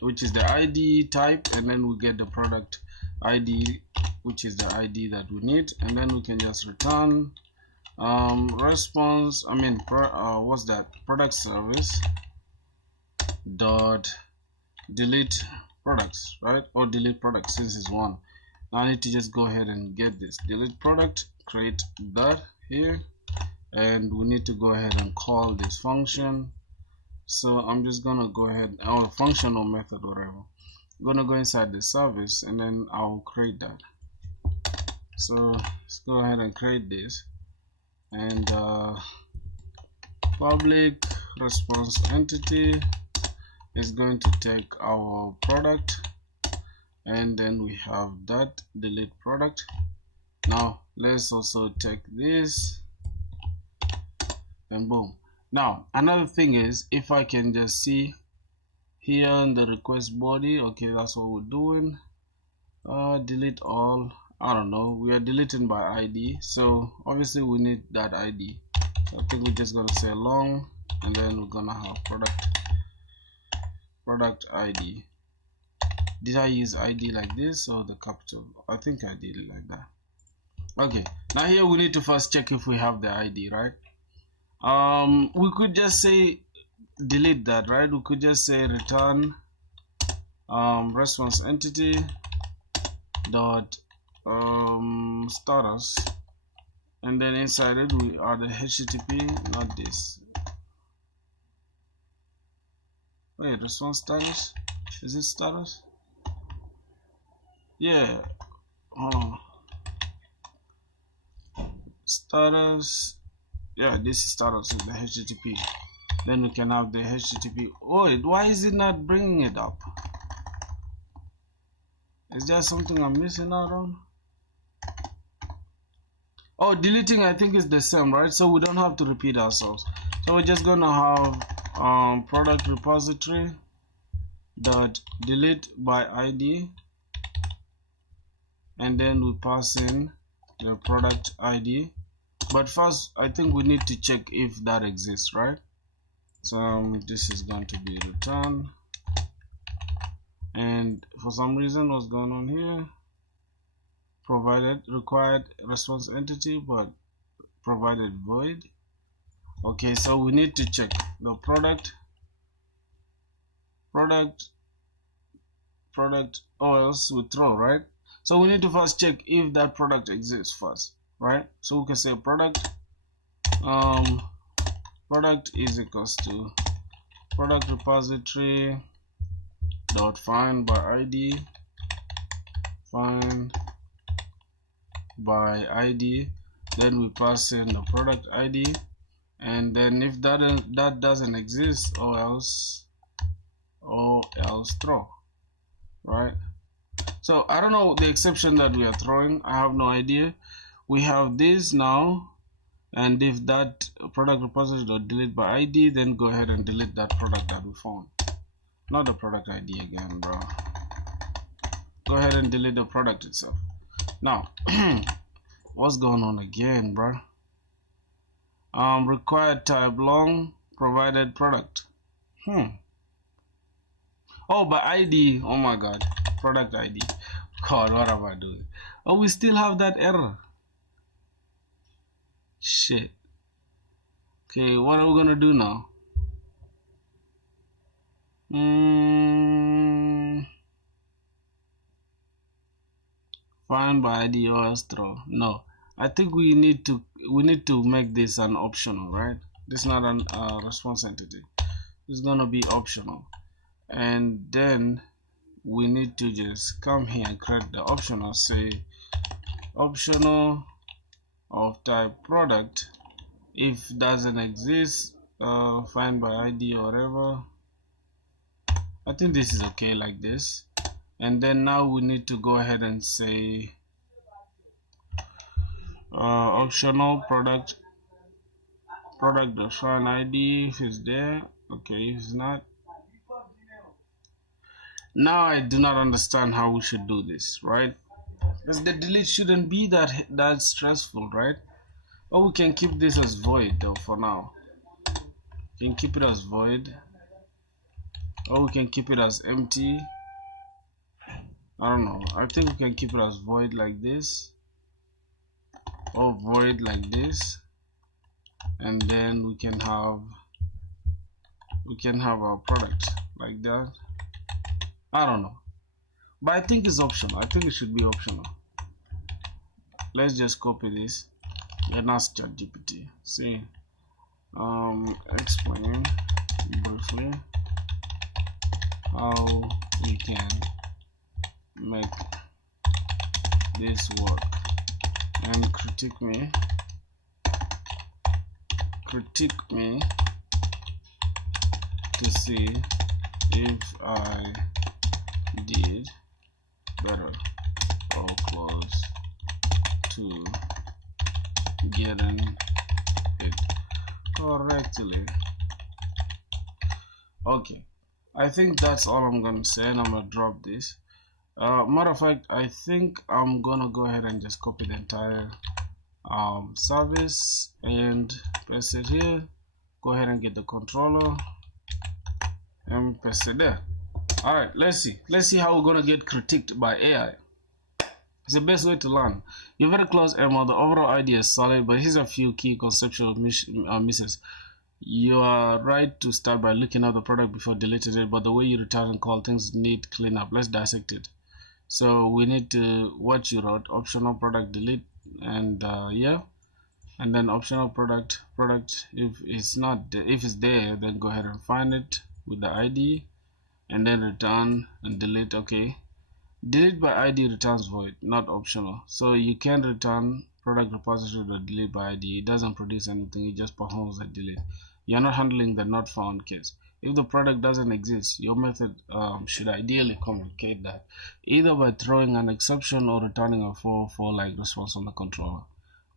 which is the ID type, and then we get the product ID, which is the ID that we need, and then we can just return response, what's that, product service dot delete products, right, or delete product, since it's one. Now I need to just go ahead and get this delete product, create that here, and we need to go ahead and call this function. So I'm just gonna go ahead, our function or method, whatever, I'm gonna go inside the service, and then I'll create that. So let's go ahead and create this, and public response entity is going to take our product, and then we have that delete product. Now let's also take this, and boom. Now another thing is, if I can just see here in the request body, okay, that's what we're doing. Delete all, I don't know, we are deleting by ID, so obviously we need that ID. So I think we're just gonna say long, and then we're gonna have product ID. Did I use ID like this or the capital? I think I did it like that. Okay, now here we need to first check if we have the ID, right? We could just say delete that, right? We could just say return response entity dot status, and then inside it we are the HTTP, not this. Wait, response status, is it status? Yeah, hold on. Status, yeah, this is status with the HTTP. Then we can have the HTTP. Oh, why is it not bringing it up? Is there something I'm missing out on? Oh, deleting I think is the same, right? So we don't have to repeat ourselves. So we're just gonna have product repository dot delete by ID, and then we pass in the product ID. But first I think we need to check if that exists, right? So this is going to be return, and for some reason what's going on here, provided required response entity but provided void. Okay, so we need to check the product or else we throw, right? So we need to first check if that product exists first, right? So we can say product is equals to product repository dot find by ID, find by ID, then we pass in the product ID, and then if that doesn't exist, or else throw, right? So I don't know the exception that we are throwing, I have no idea. We have this now, and if that product repository dot delete by ID, then go ahead and delete that product that we found, not the product ID again, bro. Go ahead and delete the product itself. Now what's going on again, bro? Required type long, provided product. Oh, by ID. Oh my god, product ID. God, what am I doing? Oh, we still have that error. Shit. Okay, what are we gonna do now? Find by ID or else throw. No, I think we need to make this an optional, right? This is not an response entity. is gonna be optional, and then we need to just come here and create the optional. Say optional of type product. If doesn't exist, find by ID or whatever. I think this is okay like this. And then now we need to go ahead and say optional product define ID if it's there. Okay, if it's not. Now I do not understand how we should do this, right? Because the delete shouldn't be that stressful, right? Or we can keep this as void though for now. We can keep it as void, or we can keep it as empty. I don't know. I think we can keep it as void like this, or void like this, and then we can have our product like that. I don't know, but I think it's optional. I think it should be optional. Let's just copy this and ask ChatGPT. See, explain briefly how we can make this work, and critique me to see if I did better or close to getting it correctly. Okay, I think that's all I'm gonna say, and I'm gonna drop this. Matter of fact, I think I'm gonna go ahead and just copy the entire service and paste it here. Go ahead and get the controller and paste it there. All right, let's see how we're gonna get critiqued by AI. It's the best way to learn. You're very close, Emma. The overall idea is solid, but here's a few key conceptual misses. You are right to start by looking at the product before deleting it, but the way you return and call things need cleanup. Let's dissect it. So we need to what you wrote, optional product delete, and yeah, and then optional product if it's not if it's there, then go ahead and find it with the ID, and then return and delete. Okay, delete by ID returns void, not optional. So you can return product repository or delete by ID. It doesn't produce anything, it just performs a delete. You're not handling the not found case. If the product doesn't exist, your method should ideally communicate that either by throwing an exception or returning a 404 like response on the controller.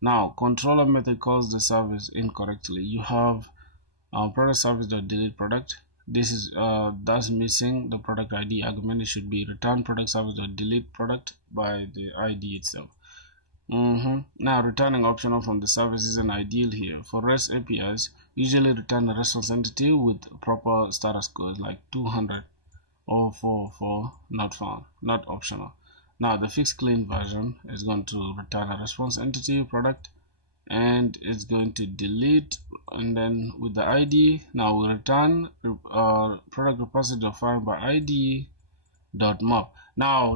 Now, controller method calls the service incorrectly. You have product service.delete product. This is that's missing the product ID argument. It should be return product service.delete product by the ID itself. Now, returning optional from the service isn't ideal here. For REST APIs, usually return a response entity with proper status code like 200 or 404 not found, not optional. Now, the fixed clean version is going to return a response entity product, and it's going to delete, and then with the ID, now we return product repository defined by ID dot map. Now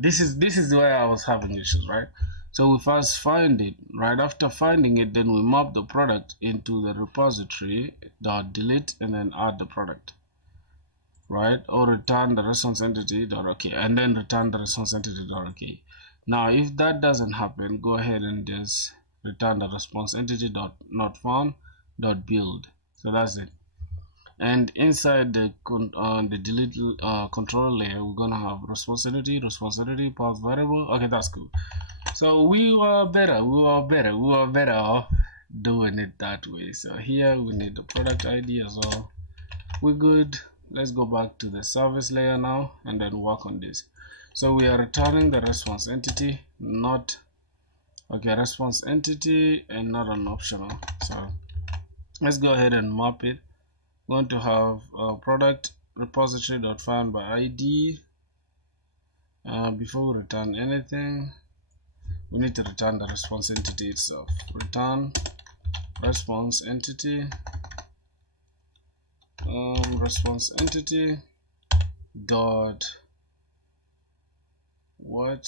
this is where I was having issues, right? So we first find it. Right after finding it, then we map the product into the repository dot delete and then add the product, right? Or return the response entity dot okay, and then return the response entity dot okay. Now if that doesn't happen, go ahead and just return the response entity dot not found dot build. So that's it. And inside the delete control layer, we're gonna have response entity path variable. Okay, that's cool. So we were better off doing it that way. So here we need the product ID as well. We're good. Let's go back to the service layer now and then work on this. So we are returning the response entity, not response entity and not an optional. So let's go ahead and map it. We're going to have product repository dot find by ID. Before we return anything, we need to return the response entity itself. Return response entity dot what?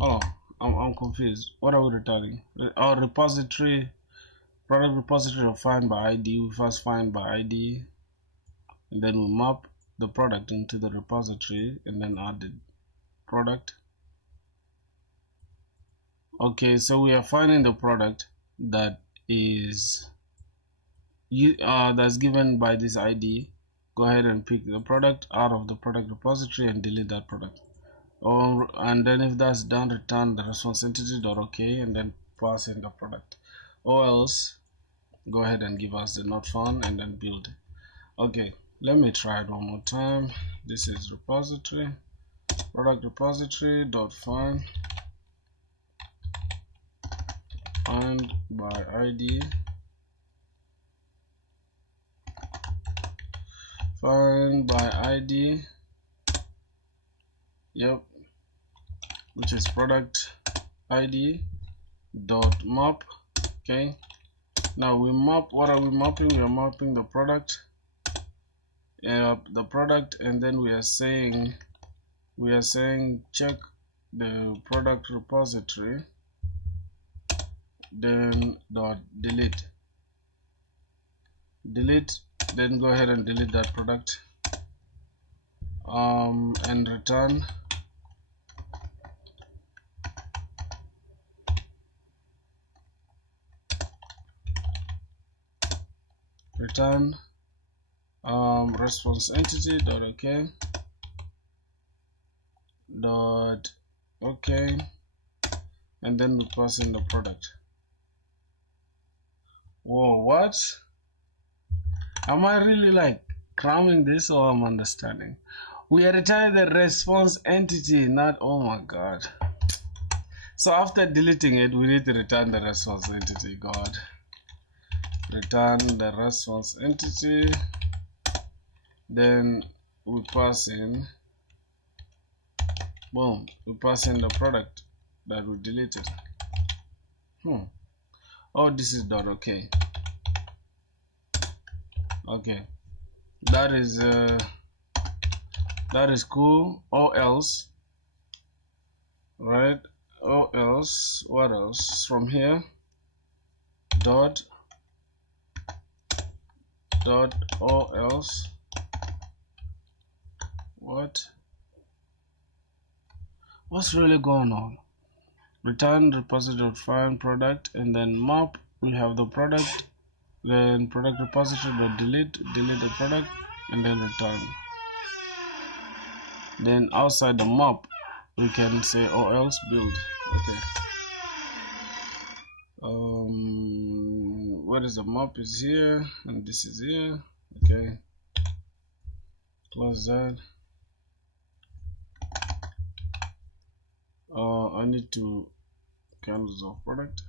Oh, I'm confused. What are we returning? Our repository Product repository of find by ID. We first find by ID, and then we map the product into the repository and then add the product. Okay, so we are finding the product that is that's given by this ID. Go ahead and pick the product out of the product repository and delete that product. And then if that's done, return the response entity.ok and then pass in the product. Or else go ahead and give us the not found and then build. Okay, let me try it one more time. This is repository, product repository dot find by ID, find by ID, yep, which is product ID dot map. Okay, now we map. What are we mapping? We are mapping the product, and then we are saying check the product repository, then dot delete, then go ahead and delete that product, and return response entity dot okay dot okay, and then we pass in the product. Whoa, what? Am I really like cramming this, or I'm understanding? We are returning the response entity, not, oh my god. So after deleting it, we need to return the response entity. God, return the response entity, then we pass in, boom, we pass in the product that we deleted. Oh, this is dot okay. Okay, that is cool. Or else, right? Or else, what else from here? Dot or else, what's really going on? Return repository find product, and then map. We have the product, then product repository dot delete the product, and then return. Then outside the map we can say or else build. Okay, what is the map is here, and this is here. Okay, close that. I need to cancel product.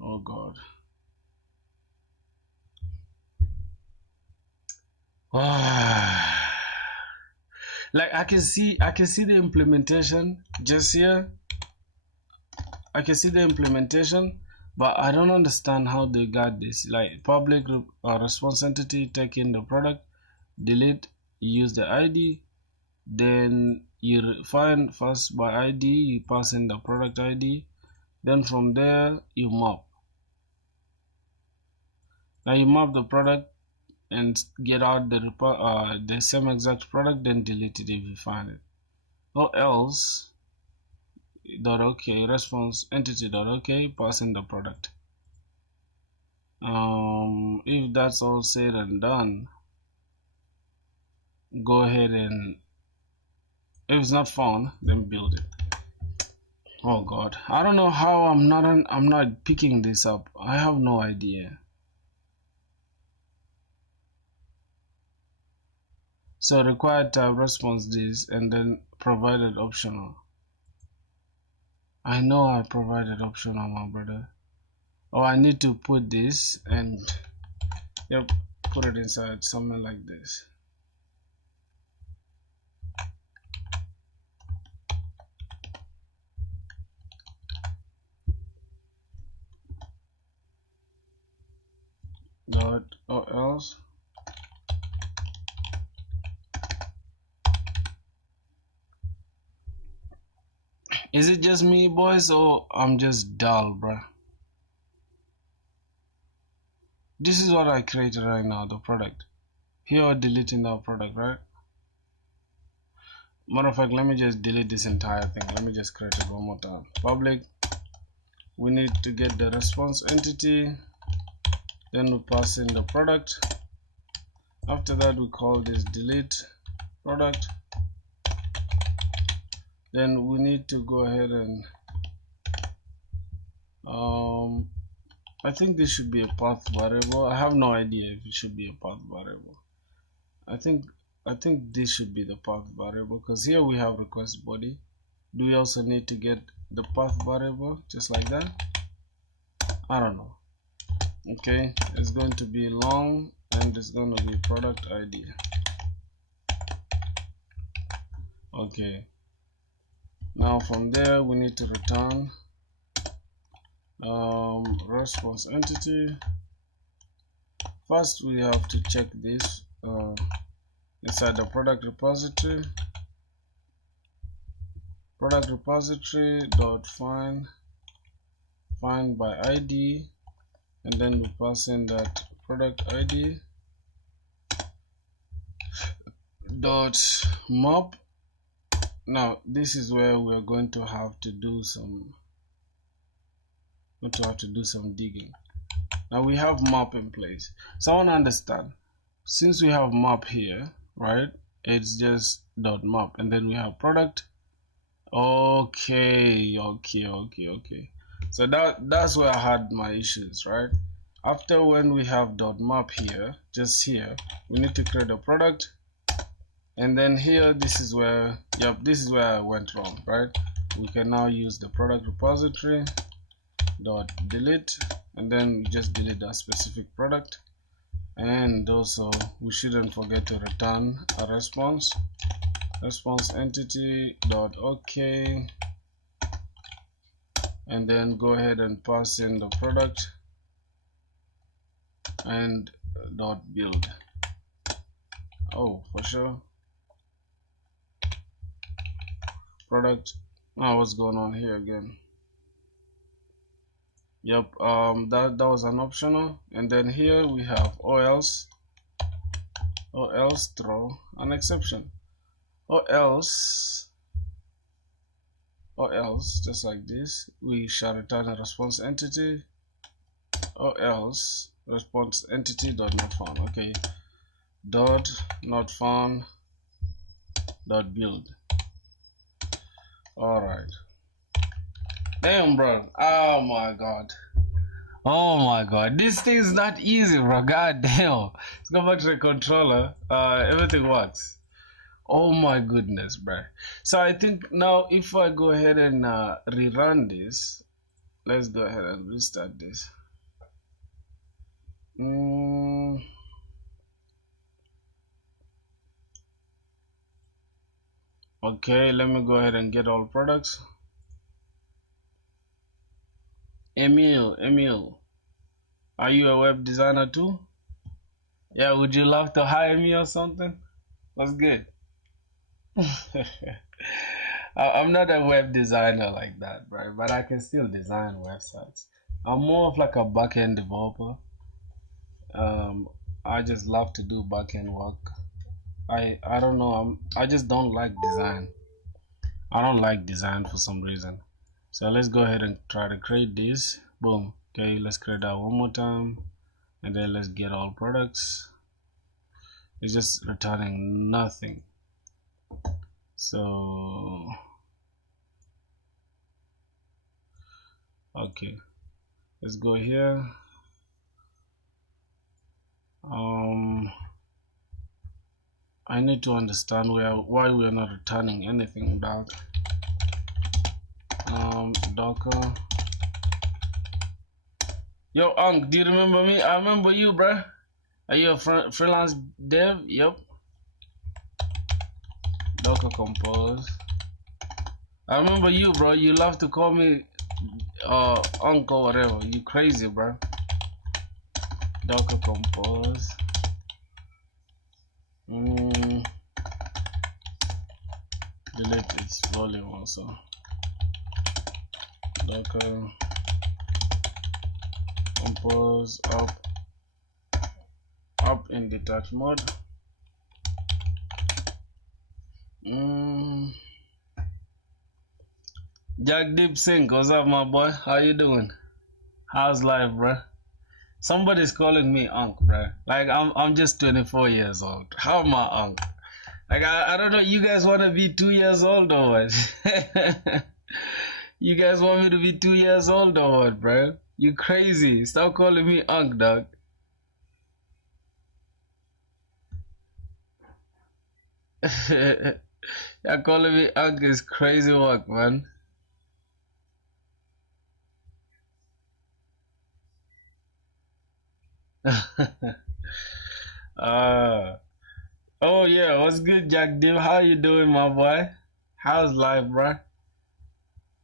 Oh god. Like I can see the implementation just here. I can see the implementation, but I don't understand how they got this. Like public response entity, take in the product, delete, use the ID, then you find first by ID, you pass in the product ID, then from there you map. Now you map the product and get out the same exact product, then delete it if you find it. Or else dot okay, response entity dot okay, pass in the product. If that's all said and done, go ahead and if it's not found, then build it. Oh god, I don't know how I'm not picking this up. I have no idea. So required type response this, and then provided optional. I know I provided optional, my brother. Oh, I need to put this and yep, put it inside something like this. Is it just me, boys, or I'm just dull, bruh? This is what I created right now, the product. Here we're deleting our product, right? Matter of fact, let me just delete this entire thing. Let me just create it one more time. Public. We need to get the response entity. Then we pass in the product. After that, we call this delete product. Then we need to go ahead and I think this should be a path variable. I have no idea if it should be a path variable. I think this should be the path variable, because here we have request body. Do we also need to get the path variable just like that? I don't know. Okay, it's going to be long and it's going to be product ID. Okay, now from there we need to return response entity. First we have to check this inside the product repository dot find by ID, and then we pass in that product ID dot map. Now this is where we're going to have to do some digging. Now we have map in place, so I want to understand, since we have map here, right? It's just dot map, and then we have product. Okay. So that's where I had my issues, right? After, when we have dot map here, just here, we need to create a product, and then here, this is where I went wrong, right? We can now use the product repository dot delete, and then just delete that specific product. And also we shouldn't forget to return a response entity dot okay, and then go ahead and pass in the product and dot build. Oh, for sure. Product. Now what's going on here again? Yep, that was an optional. And then here we have or else throw an exception, or else just like this, we shall return a response entity, or else response entity dot not found. Okay, dot not found dot build. All right. Damn, bro. Oh my god, this thing's not easy, bro. God damn. Let's go back to the controller. Everything works. Oh my goodness, bro. So I think now if I go ahead and rerun this, let's go ahead and restart this. Okay, let me go ahead and get all products. Emil, are you a web designer too? Yeah, would you love to hire me or something? That's good. I'm not a web designer like that, right? But I can still design websites. I'm more of like a back-end developer. I just love to do back-end work. I don't know. I just don't like design. I don't like design for some reason. So let's go ahead and try to create this. Boom. Okay, let's create that one more time, and then let's get all products. It's just returning nothing. So okay, let's go here. I need to understand why we are not returning anything back. Docker. Yo, do you remember me? I remember you, bruh. Are you a freelance dev? Yep. Docker compose. I remember you, bro. You love to call me uncle, whatever. You crazy, bro. Docker compose. Delete its volume also. docker compose up in detach mode. Jack Deep Sink, what's up, my boy? How you doing? How's life, bruh? Somebody's calling me Unc, bruh. Like I'm just 24 years old. How am I Unc? Like I don't know. You guys want to be 2 years old or what? You guys want me to be 2 years old or what, bruh? You crazy? Stop calling me Unc, dog. You're calling me Unc is crazy work, man. uh oh yeah, what's good, Jack Dim? How you doing, my boy? How's life, bruh?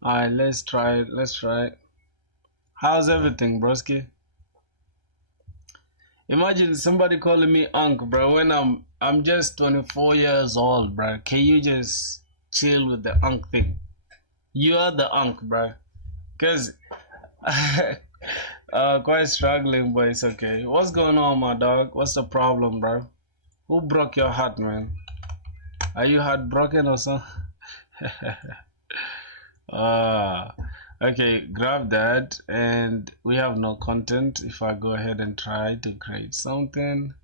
Alright, let's try it. Let's try it. How's everything, broski? Imagine somebody calling me Unc, bro, when I'm just 24 years old, bro. Can you just chill with the Unc thing? You are the Unc, bro. Cause quite struggling, but it's okay. What's going on, my dog? What's the problem, bro? Who broke your heart, man? Are you heartbroken or something? Okay, grab that, and we have no content. If I go ahead and try to create something,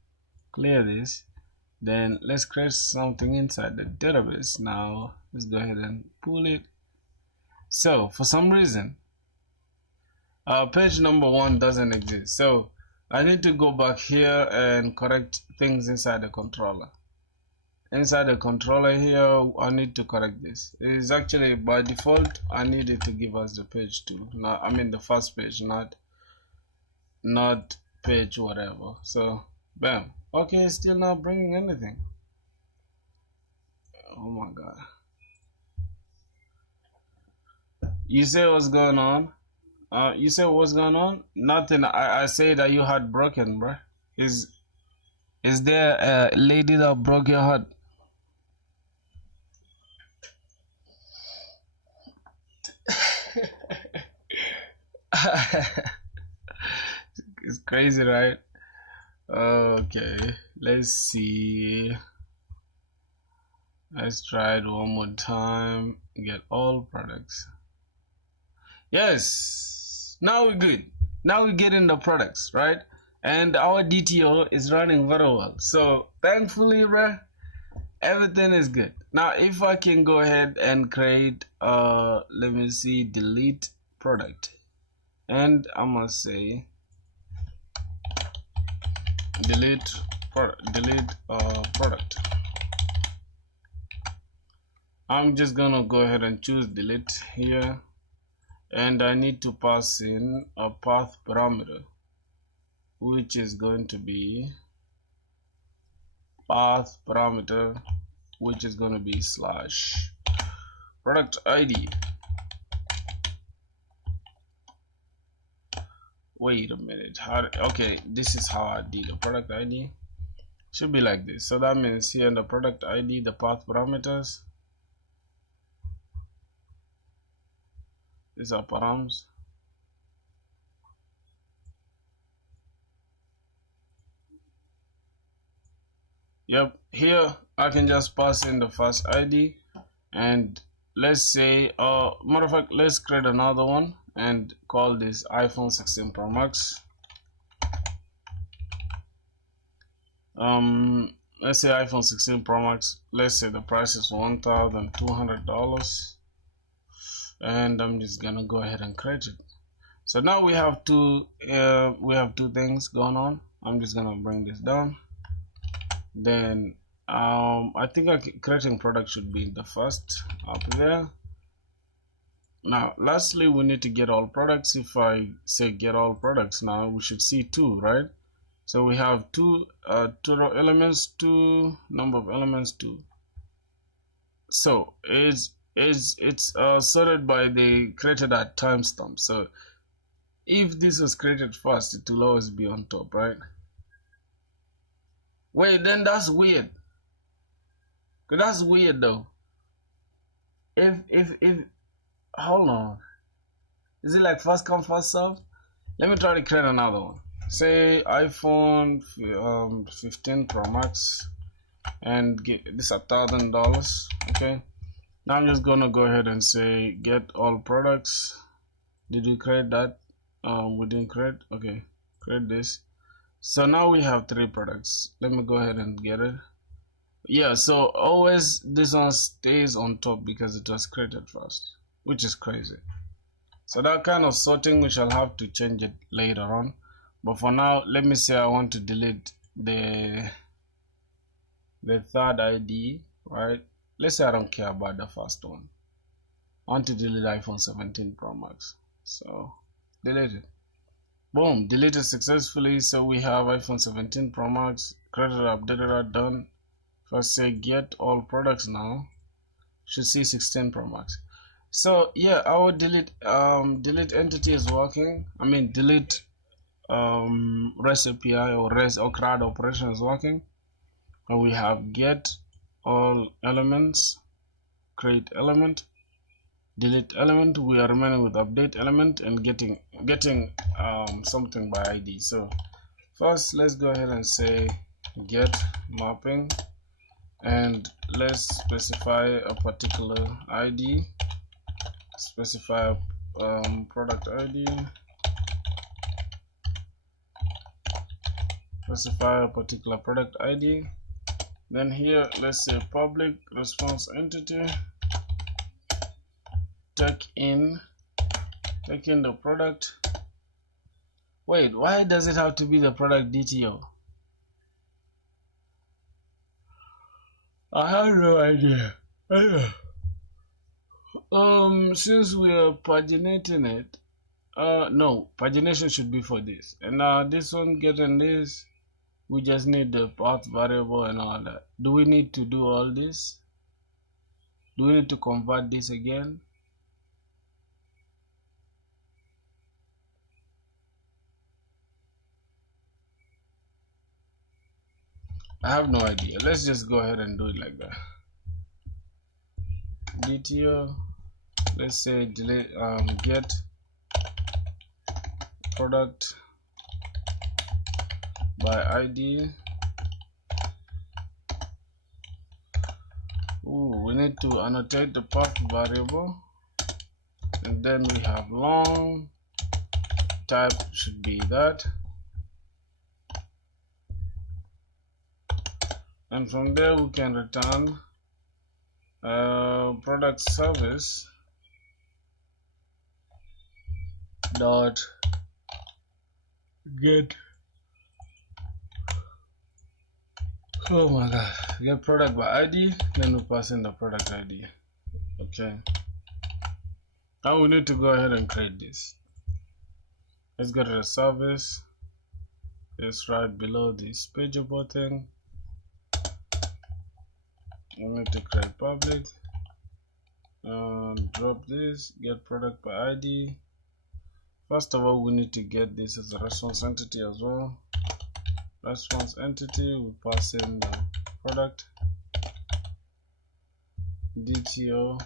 clear this, then let's create something inside the database. Now let's go ahead and pull it. So for some reason page number 1 doesn't exist, so I need to go back here and correct things inside the controller. Inside the controller here, I need to correct this. It is actually by default I need it to give us the page 2, not, I mean the first page, not page whatever. So bam. Okay, still not bringing anything. Oh my god. You say what's going on? You say what's going on? Nothing. I say that you had broken, bro. Is there a lady that broke your heart? It's crazy, right? Okay, let's see. Let's try it one more time. Get all products. Yes, now we're good. Now we're getting the products, right? And our DTO is running very well. So thankfully, bruh, everything is good. Now if I can go ahead and create let me see, delete product, and I must say delete product. I'm just gonna go ahead and choose delete here, and I need to pass in a path parameter, which is going to be path parameter, which is going to be slash product ID. Wait a minute. Okay, this is how I did the product ID. Should be like this. So that means here in the product ID, the path parameters, these are params. Yep, here I can just pass in the first ID, and let's say matter of fact, let's create another one and call this iPhone 16 Pro Max. Let's say iPhone 16 Pro Max. Let's say the price is $1,200, and I'm just gonna go ahead and create it. So now we have two things going on. I'm just gonna bring this down. Then I think creating product should be the first up there. Now lastly, we need to get all products. If I say get all products, now we should see 2, right? So we have 2 row elements, 2 number of elements, 2. So it's sorted by the created at timestamp. So if this was created first, it will always be on top, right? Wait, then that's weird. That's weird though. If hold on. Is it like first come first serve? Let me try to create another one. Say iPhone 15 Pro Max and get this $1,000. Okay. Now I'm just gonna go ahead and say get all products. Did we create that? We didn't create. Okay, create this. So now we have 3 products. Let me go ahead and get it. Yeah, so always this one stays on top because it was created first, which is crazy. So that kind of sorting we shall have to change it later on. But for now, let me say I want to delete the third ID, right? Let's say I don't care about the first one. I want to delete iPhone 17 Pro Max. So delete it. Boom, deleted successfully. So we have iPhone 17 Pro Max, created, updated, done. First say get all products now. Should see 16 Pro Max. So yeah, our delete entity is working. I mean delete REST API or REST or CRUD operation is working. And we have get all elements, create element, delete element. We are remaining with update element and getting something by ID. So first let's go ahead and say get mapping, and let's specify a particular ID, specify product ID, specify a particular product ID. Then here let's say public response entity, take in the product. Wait, why does it have to be the product DTO? I have no idea. Since we are paginating it, no, pagination should be for this. And this one getting this, we just need the path variable and all that. Do we need to do all this? Do we need to convert this again? I have no idea. Let's just go ahead and do it like that. DTO, let's say delete get product by ID. We need to annotate the path variable, and then we have long type should be that, and from there we can return product service dot get, oh my god, get product by ID, then we pass in the product ID. Okay, now we need to go ahead and create this. Let's go to the service. It's right below this pageable thing. We need to create public, drop this, get product by ID. First of all, we need to get this as a response entity as well. Response entity, we pass in the product DTO.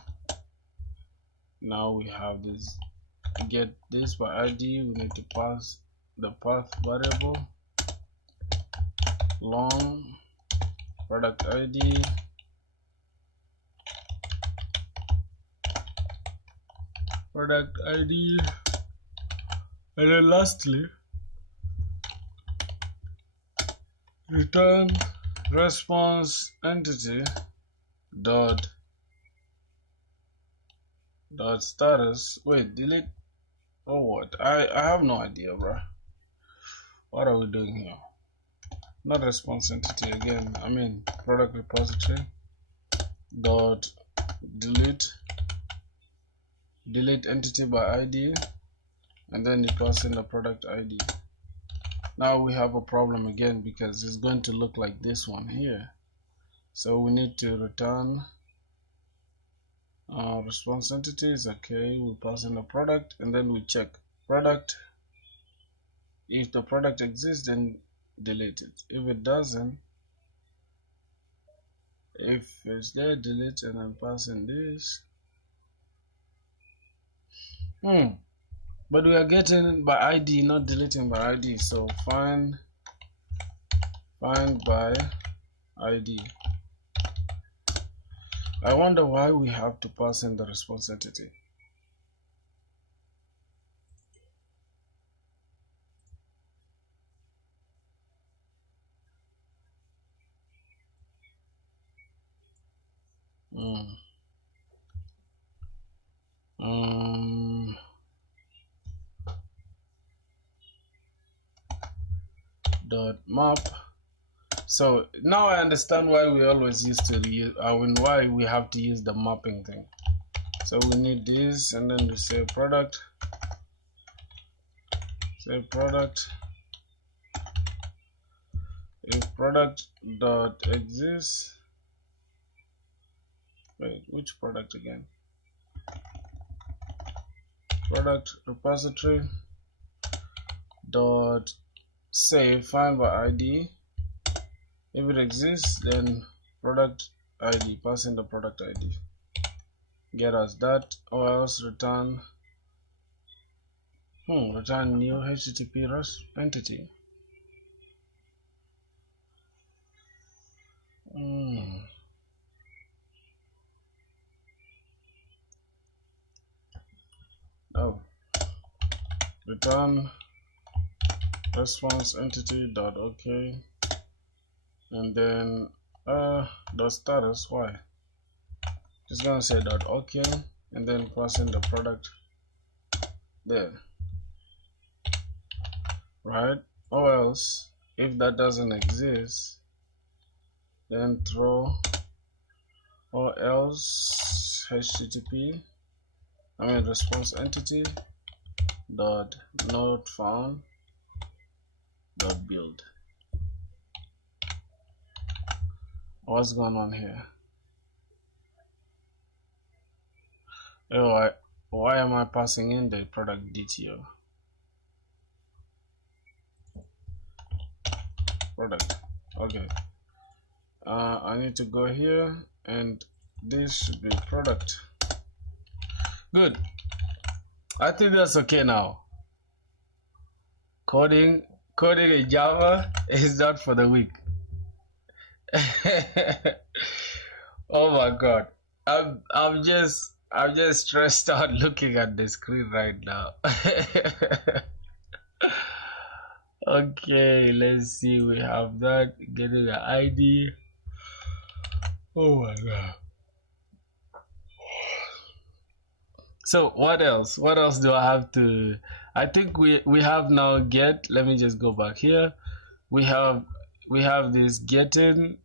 Now we have this, get this by ID. We need to pass the path variable long product ID, and then lastly return response entity dot status. Wait, delete or what? I have no idea, bro. What are we doing here? Not response entity again. I mean product repository dot delete entity by ID, and then you pass in the product ID. Now we have a problem again because it's going to look like this one here. So we need to return response entity is okay. We pass in the product, and then we check product. If the product exists, then delete it. If it doesn't, if it's there, delete, and then pass in this. but we are getting by ID, not deleting by ID. So find by ID. I wonder why we have to pass in the response entity. Dot map. So now I understand why we always used to use, why we have to use the mapping thing. So we need this, and then we say product. Say product. If product dot exists. Wait, which product again? Product repository dot say find by ID. If it exists, then product ID, pass in the product ID. Get us that, or else return return new HTTP REST entity. Oh, return response entity dot OK, and then dot status. Why? Just gonna say dot OK, and then pass in the product there, right? Or else, if that doesn't exist, then throw or else HTTP response entity dot not found dot build. What's going on here? Oh, why am I passing in the product DTO? Product. Okay. I need to go here, and this should be product. Good. I think that's okay now. Coding in Java is not for the weak. Oh my God, I'm just stressed out looking at the screen right now. Okay, let's see. We have that, getting the ID. Oh my God. So what else? What else do I have to? I think we have now get. Let me just go back here. We have this getting,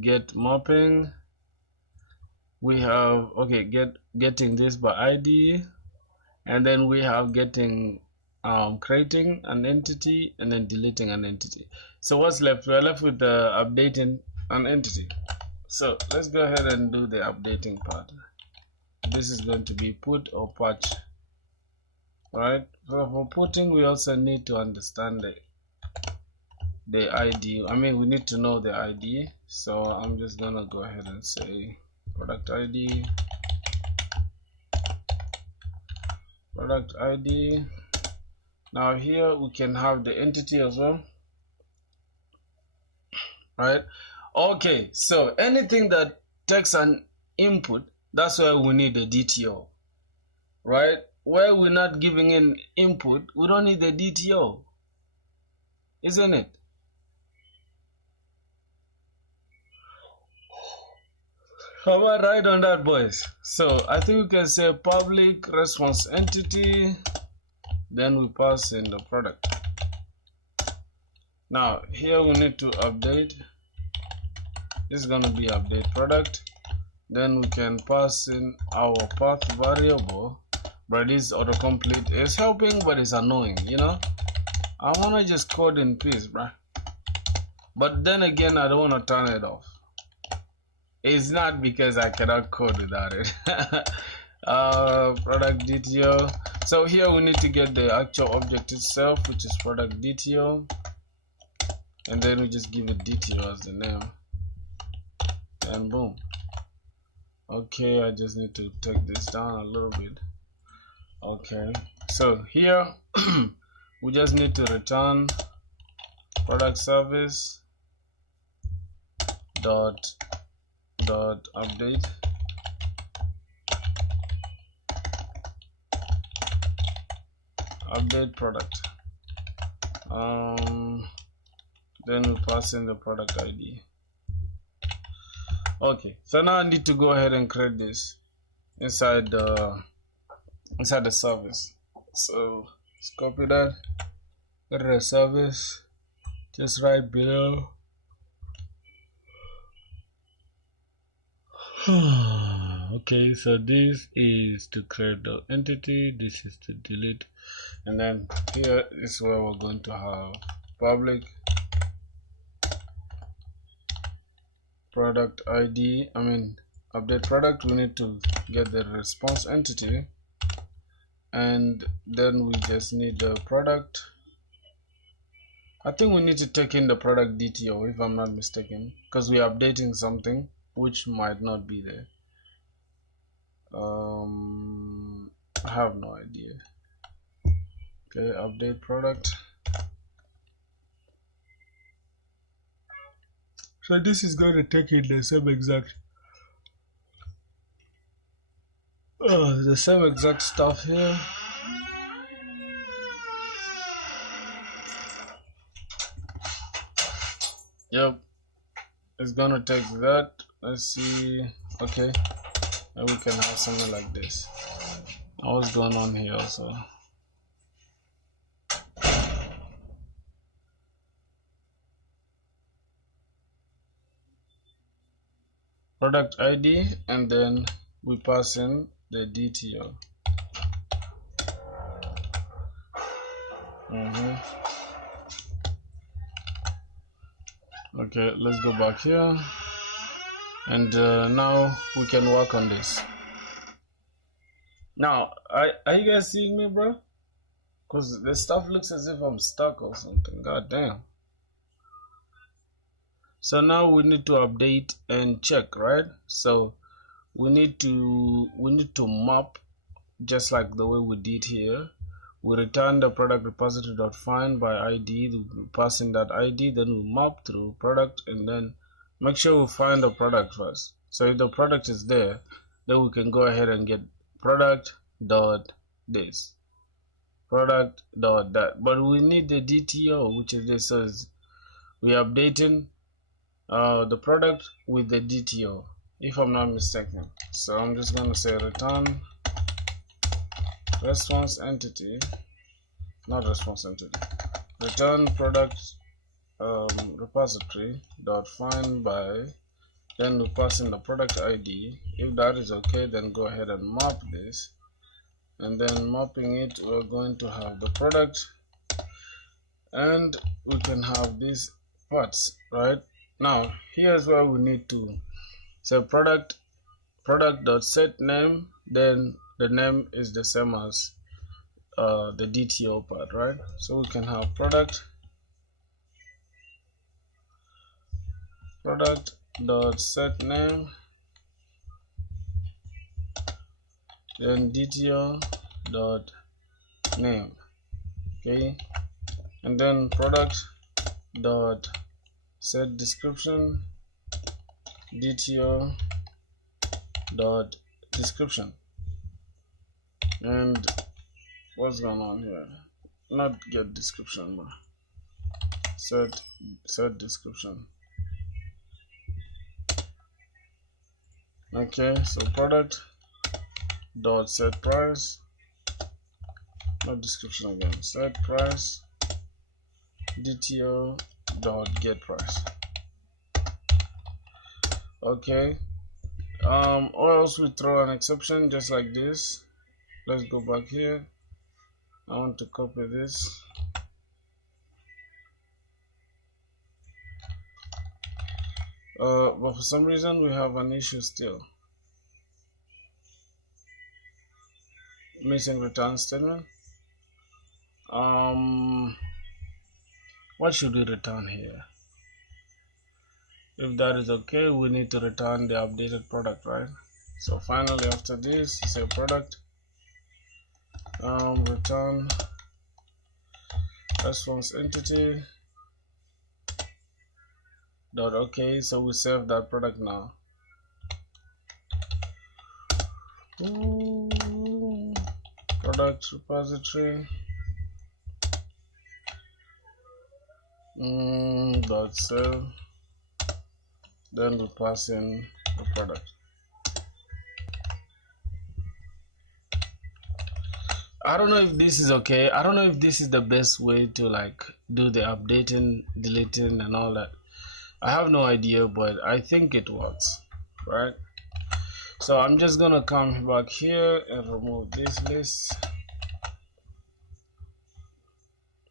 get mapping. We have getting this by ID, and then we have getting creating an entity and then deleting an entity. So what's left? We're left with the updating an entity. So let's go ahead and do the updating part. This is going to be put or patch. Right? So for putting, we also need to understand the ID. We need to know the ID. So I'm just gonna go ahead and say product ID. Product ID. Now here we can have the entity as well. Right? Okay, so anything that takes an input, that's why we need a DTO. Right? Where we're not giving in input, we don't need the DTO. Isn't it? Am I right on that, boys? So I think we can say public response entity, then we pass in the product. Now here we need to update. This is going to be update product. Then we can pass in our path variable. But this autocomplete is helping, but it's annoying, you know. I want to just code in peace, bruh. But then again, I don't want to turn it off. It's not because I cannot code without it. Product DTO. So here we need to get the actual object itself, which is product DTO, and then we just give it DTO as the name, and boom. Okay, I just need to take this down a little bit. Okay, So here we just need to return product service dot update product. Then we pass in the product ID. Okay, so now I need to go ahead and create this inside the service. So let's copy that, go to the service, just right below. Okay, so this is to create the entity, this is to delete, and then here is where we're going to have public product ID. Update product. We need to get the response entity, and then we just need the product. I think we need to take in the product DTO if I'm not mistaken, because we're updating something which might not be there. I have no idea. Okay, update product. So this is going to take in the same exact stuff here. Yep, it's gonna take that. Let's see. Okay, and we can have something like this. What's going on here also? Product ID, and then we pass in the DTO. Okay, let's go back here, and now we can work on this. Now, are you guys seeing me, bro? Because the stuff looks as if I'm stuck or something. God damn. So now we need to update and check, right? So we need to map just like the way we did here. We return the product repository.find by ID. We pass in that ID, then we map through product, and then make sure we find the product first. So if the product is there, then we can go ahead and get product dot this, product dot that. But we need the DTO, which is this. So we are updating the product with the DTO, if I'm not mistaken. So I'm just going to say return response entity, not response entity, return product repository dot find by, then we pass in the product ID. If that is okay, then go ahead and map this, and then mapping it, we're going to have the product, and we can have these parts. Right now, here's where we need to say product dot set name, then the name is the same as the DTO part, right? So we can have product dot set name, then DTO dot name. Okay, and then product dot set description, DTO dot description. And what's going on here? Not get description, but set description. Okay, so product dot set price, not description again, set price, DTO dot get price. Okay, or else we throw an exception just like this. Let's go back here. I want to copy this. But for some reason we have an issue still. Missing return statement. What should we return here? If that is okay, we need to return the updated product, right? So finally, after this, say product return response entity dot okay. So we save that product now. Product repository dot save, then we pass in the product. I don't know if this is okay. I don't know if this is the best way to like do the updating, deleting and all that. I have no idea, but I think it works, right? So I'm just gonna come back here and remove this list.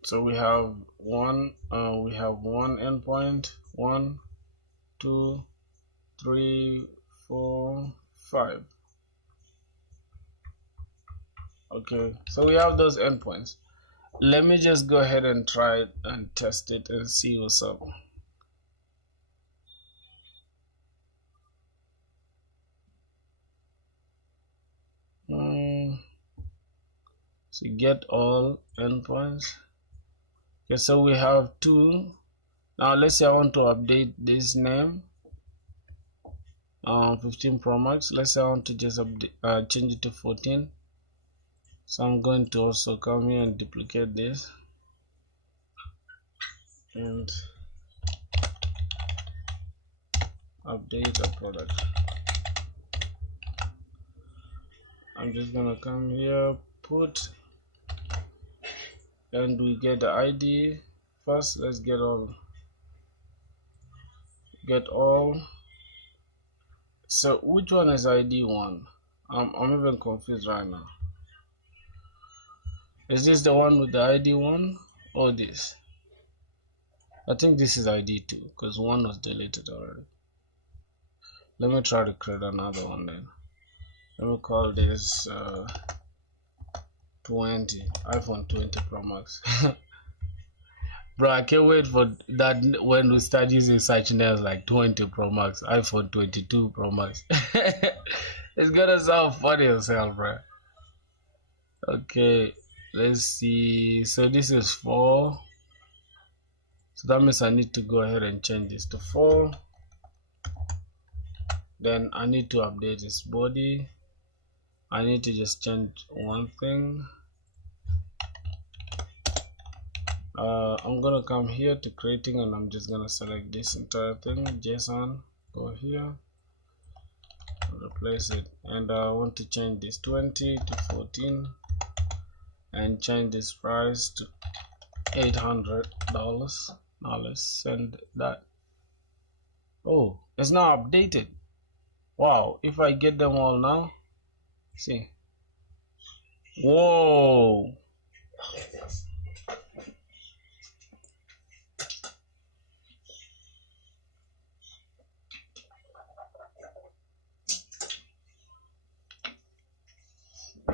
So we have one endpoint, 1, 2, 3, 4, 5. Okay, so we have those endpoints. Let me just go ahead and try it and test it and see what's up. So get all endpoints. Okay, so we have 2. Now let's say I want to update this name, 15 Pro Max. Let's say I want to just update, change it to 14. So I'm going to also come here and duplicate this and update a product. I'm just gonna come here, put, and we get the ID first. Let's get all. So which one is ID 1? I'm even confused right now. Is this the one with the ID 1 or this? I think this is ID 2 because 1 was deleted already. Let me try to create another one then. Let me call this 20, iPhone 20 Pro Max. Bro, I can't wait for that when we start using such names like 20 Pro Max, iPhone 22 Pro Max. It's gonna sound funny as hell, bro. Okay, let's see. So this is 4. So that means I need to go ahead and change this to 4. Then I need to update this body. I need to just change one thing. I'm gonna come here to creating and I'm just gonna select this entire thing, JSON, go here, replace it, and I want to change this 20 to 14 and change this price to $800. Now let's send that. Oh, it's now updated. Wow, if I get them all now, see. Whoa.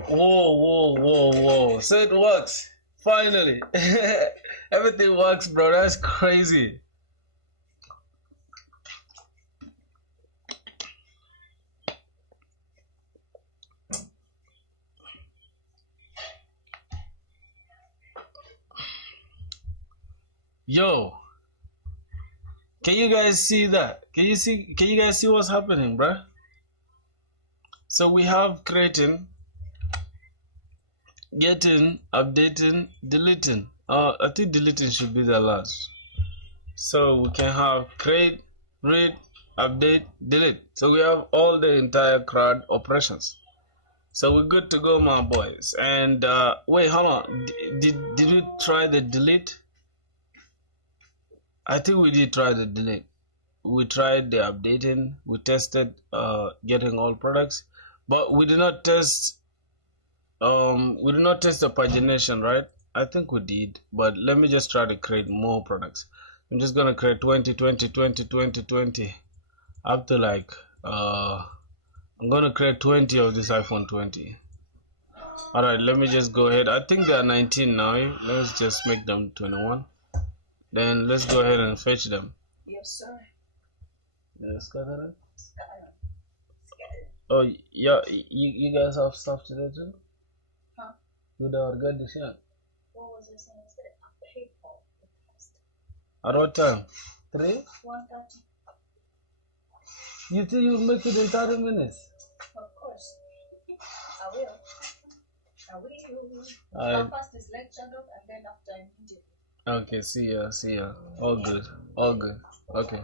Whoa. So it works. Finally. Everything works, bro. That's crazy. Yo. Can you guys see that? Can you guys see what's happening, bro? So we have creating, getting, updating, deleting. I think deleting should be the last. So we can have create, read, update, delete. So we have all the entire CRUD operations. So we're good to go, my boys. And wait, hold on. Did we try the delete? I think we did try the delete. We tried the updating. We tested getting all products, but we did not test. We did not test the pagination, right? I think we did, but let me just try to create more products. I'm just gonna create 20, 20, 20, 20, 20, up to like I'm gonna create 20 of this iPhone 20. All right, let me just go ahead. I think they are 19 now. Let's just make them 21. Then let's go ahead and fetch them. Yes, sir. Yes, Skyler. Oh yeah, you guys have stuff today too? Huh? Do the get the shot. What was I saying? Is that a paper test? At what time? 3? 1:30. You think you'll make it in 30 minutes? Of course. I will. How fast is lecture dog and then after immediately. Okay, see ya. All good. Okay.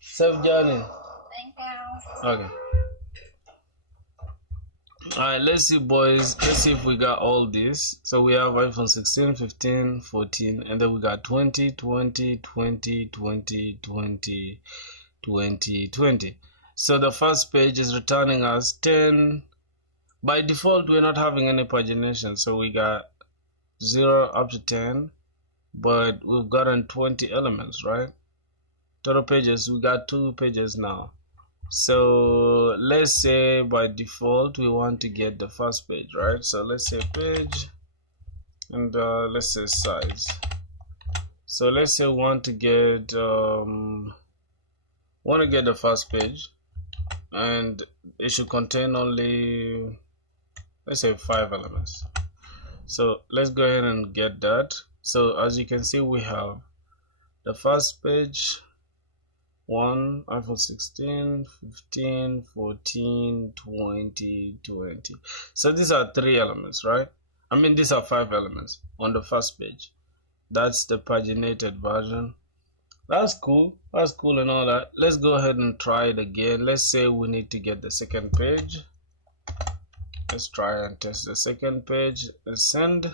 Safe journey. Thank you. Okay. Alright, let's see, boys. Let's see if we got all this. So we have iPhone 16, 15, 14, and then we got 20, 20, 20, 20, 20, 20, 20. So the first page is returning us 10. By default, we're not having any pagination, so we got 0 up to 10, but we've gotten 20 elements, right? Total pages, we got 2 pages now. So let's say by default we want to get the first page, right? So let's say page, and let's say size. So let's say we want to get the first page, and it should contain only, let's say, 5 elements. So let's go ahead and get that. So as you can see, we have the first page, 1, iPhone 16, 15, 14, 20, 20. So these are 3 elements, right? I mean, these are 5 elements on the first page. That's the paginated version. That's cool and all that. Let's go ahead and try it again. Let's say we need to get the second page. Let's try and test the second page. Let's send.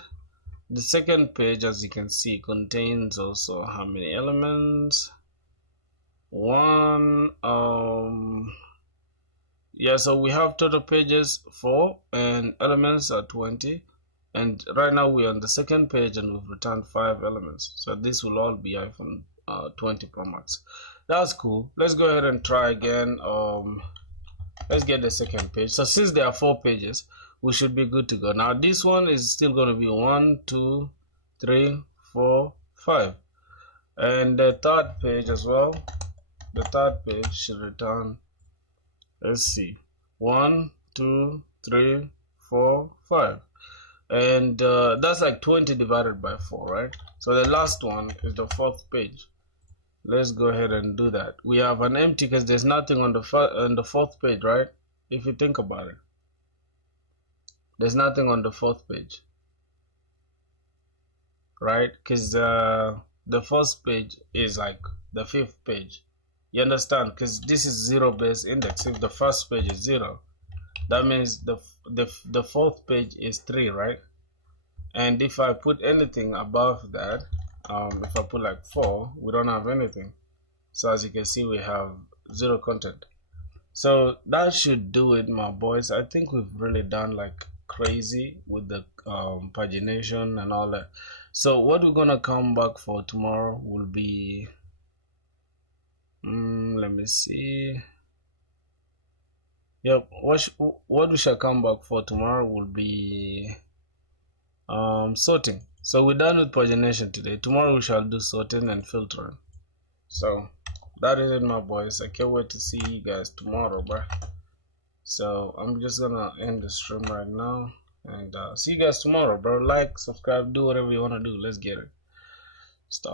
The second page, as you can see, contains also how many elements? 1. Yeah, so we have total pages 4 and elements are 20, and right now we're on the second page and we've returned 5 elements. So this will all be iPhone 20 Pro Max. That's cool. Let's go ahead and try again. Let's get the second page. So since there are 4 pages, we should be good to go. Now this one is still going to be 1, 2, 3, 4, 5, and the third page as well. The third page should return, let's see, 1, 2, 3, 4, 5, and that's like 20 divided by 4, right? So the last one is the 4th page. Let's go ahead and do that. We have an empty because there's nothing on the 4th page, right? If you think about it, there's nothing on the 4th page, right? Because the first page is like the 5th page. You understand? Because this is 0 base index. If the first page is 0, that means the 4th page is 3, right? And if I put anything above that, if I put like 4, we don't have anything. So as you can see, we have 0 content. So that should do it, my boys. I think we've really done like crazy with the pagination and all that. So what we're gonna come back for tomorrow will be, let me see. Yep, what we shall come back for tomorrow will be sorting. So we're done with pagination today. Tomorrow we shall do sorting and filtering. So that is it, my boys. I can't wait to see you guys tomorrow, bro. So I'm just gonna end the stream right now, and see you guys tomorrow, bro. Like, subscribe, do whatever you want to do. Let's get it.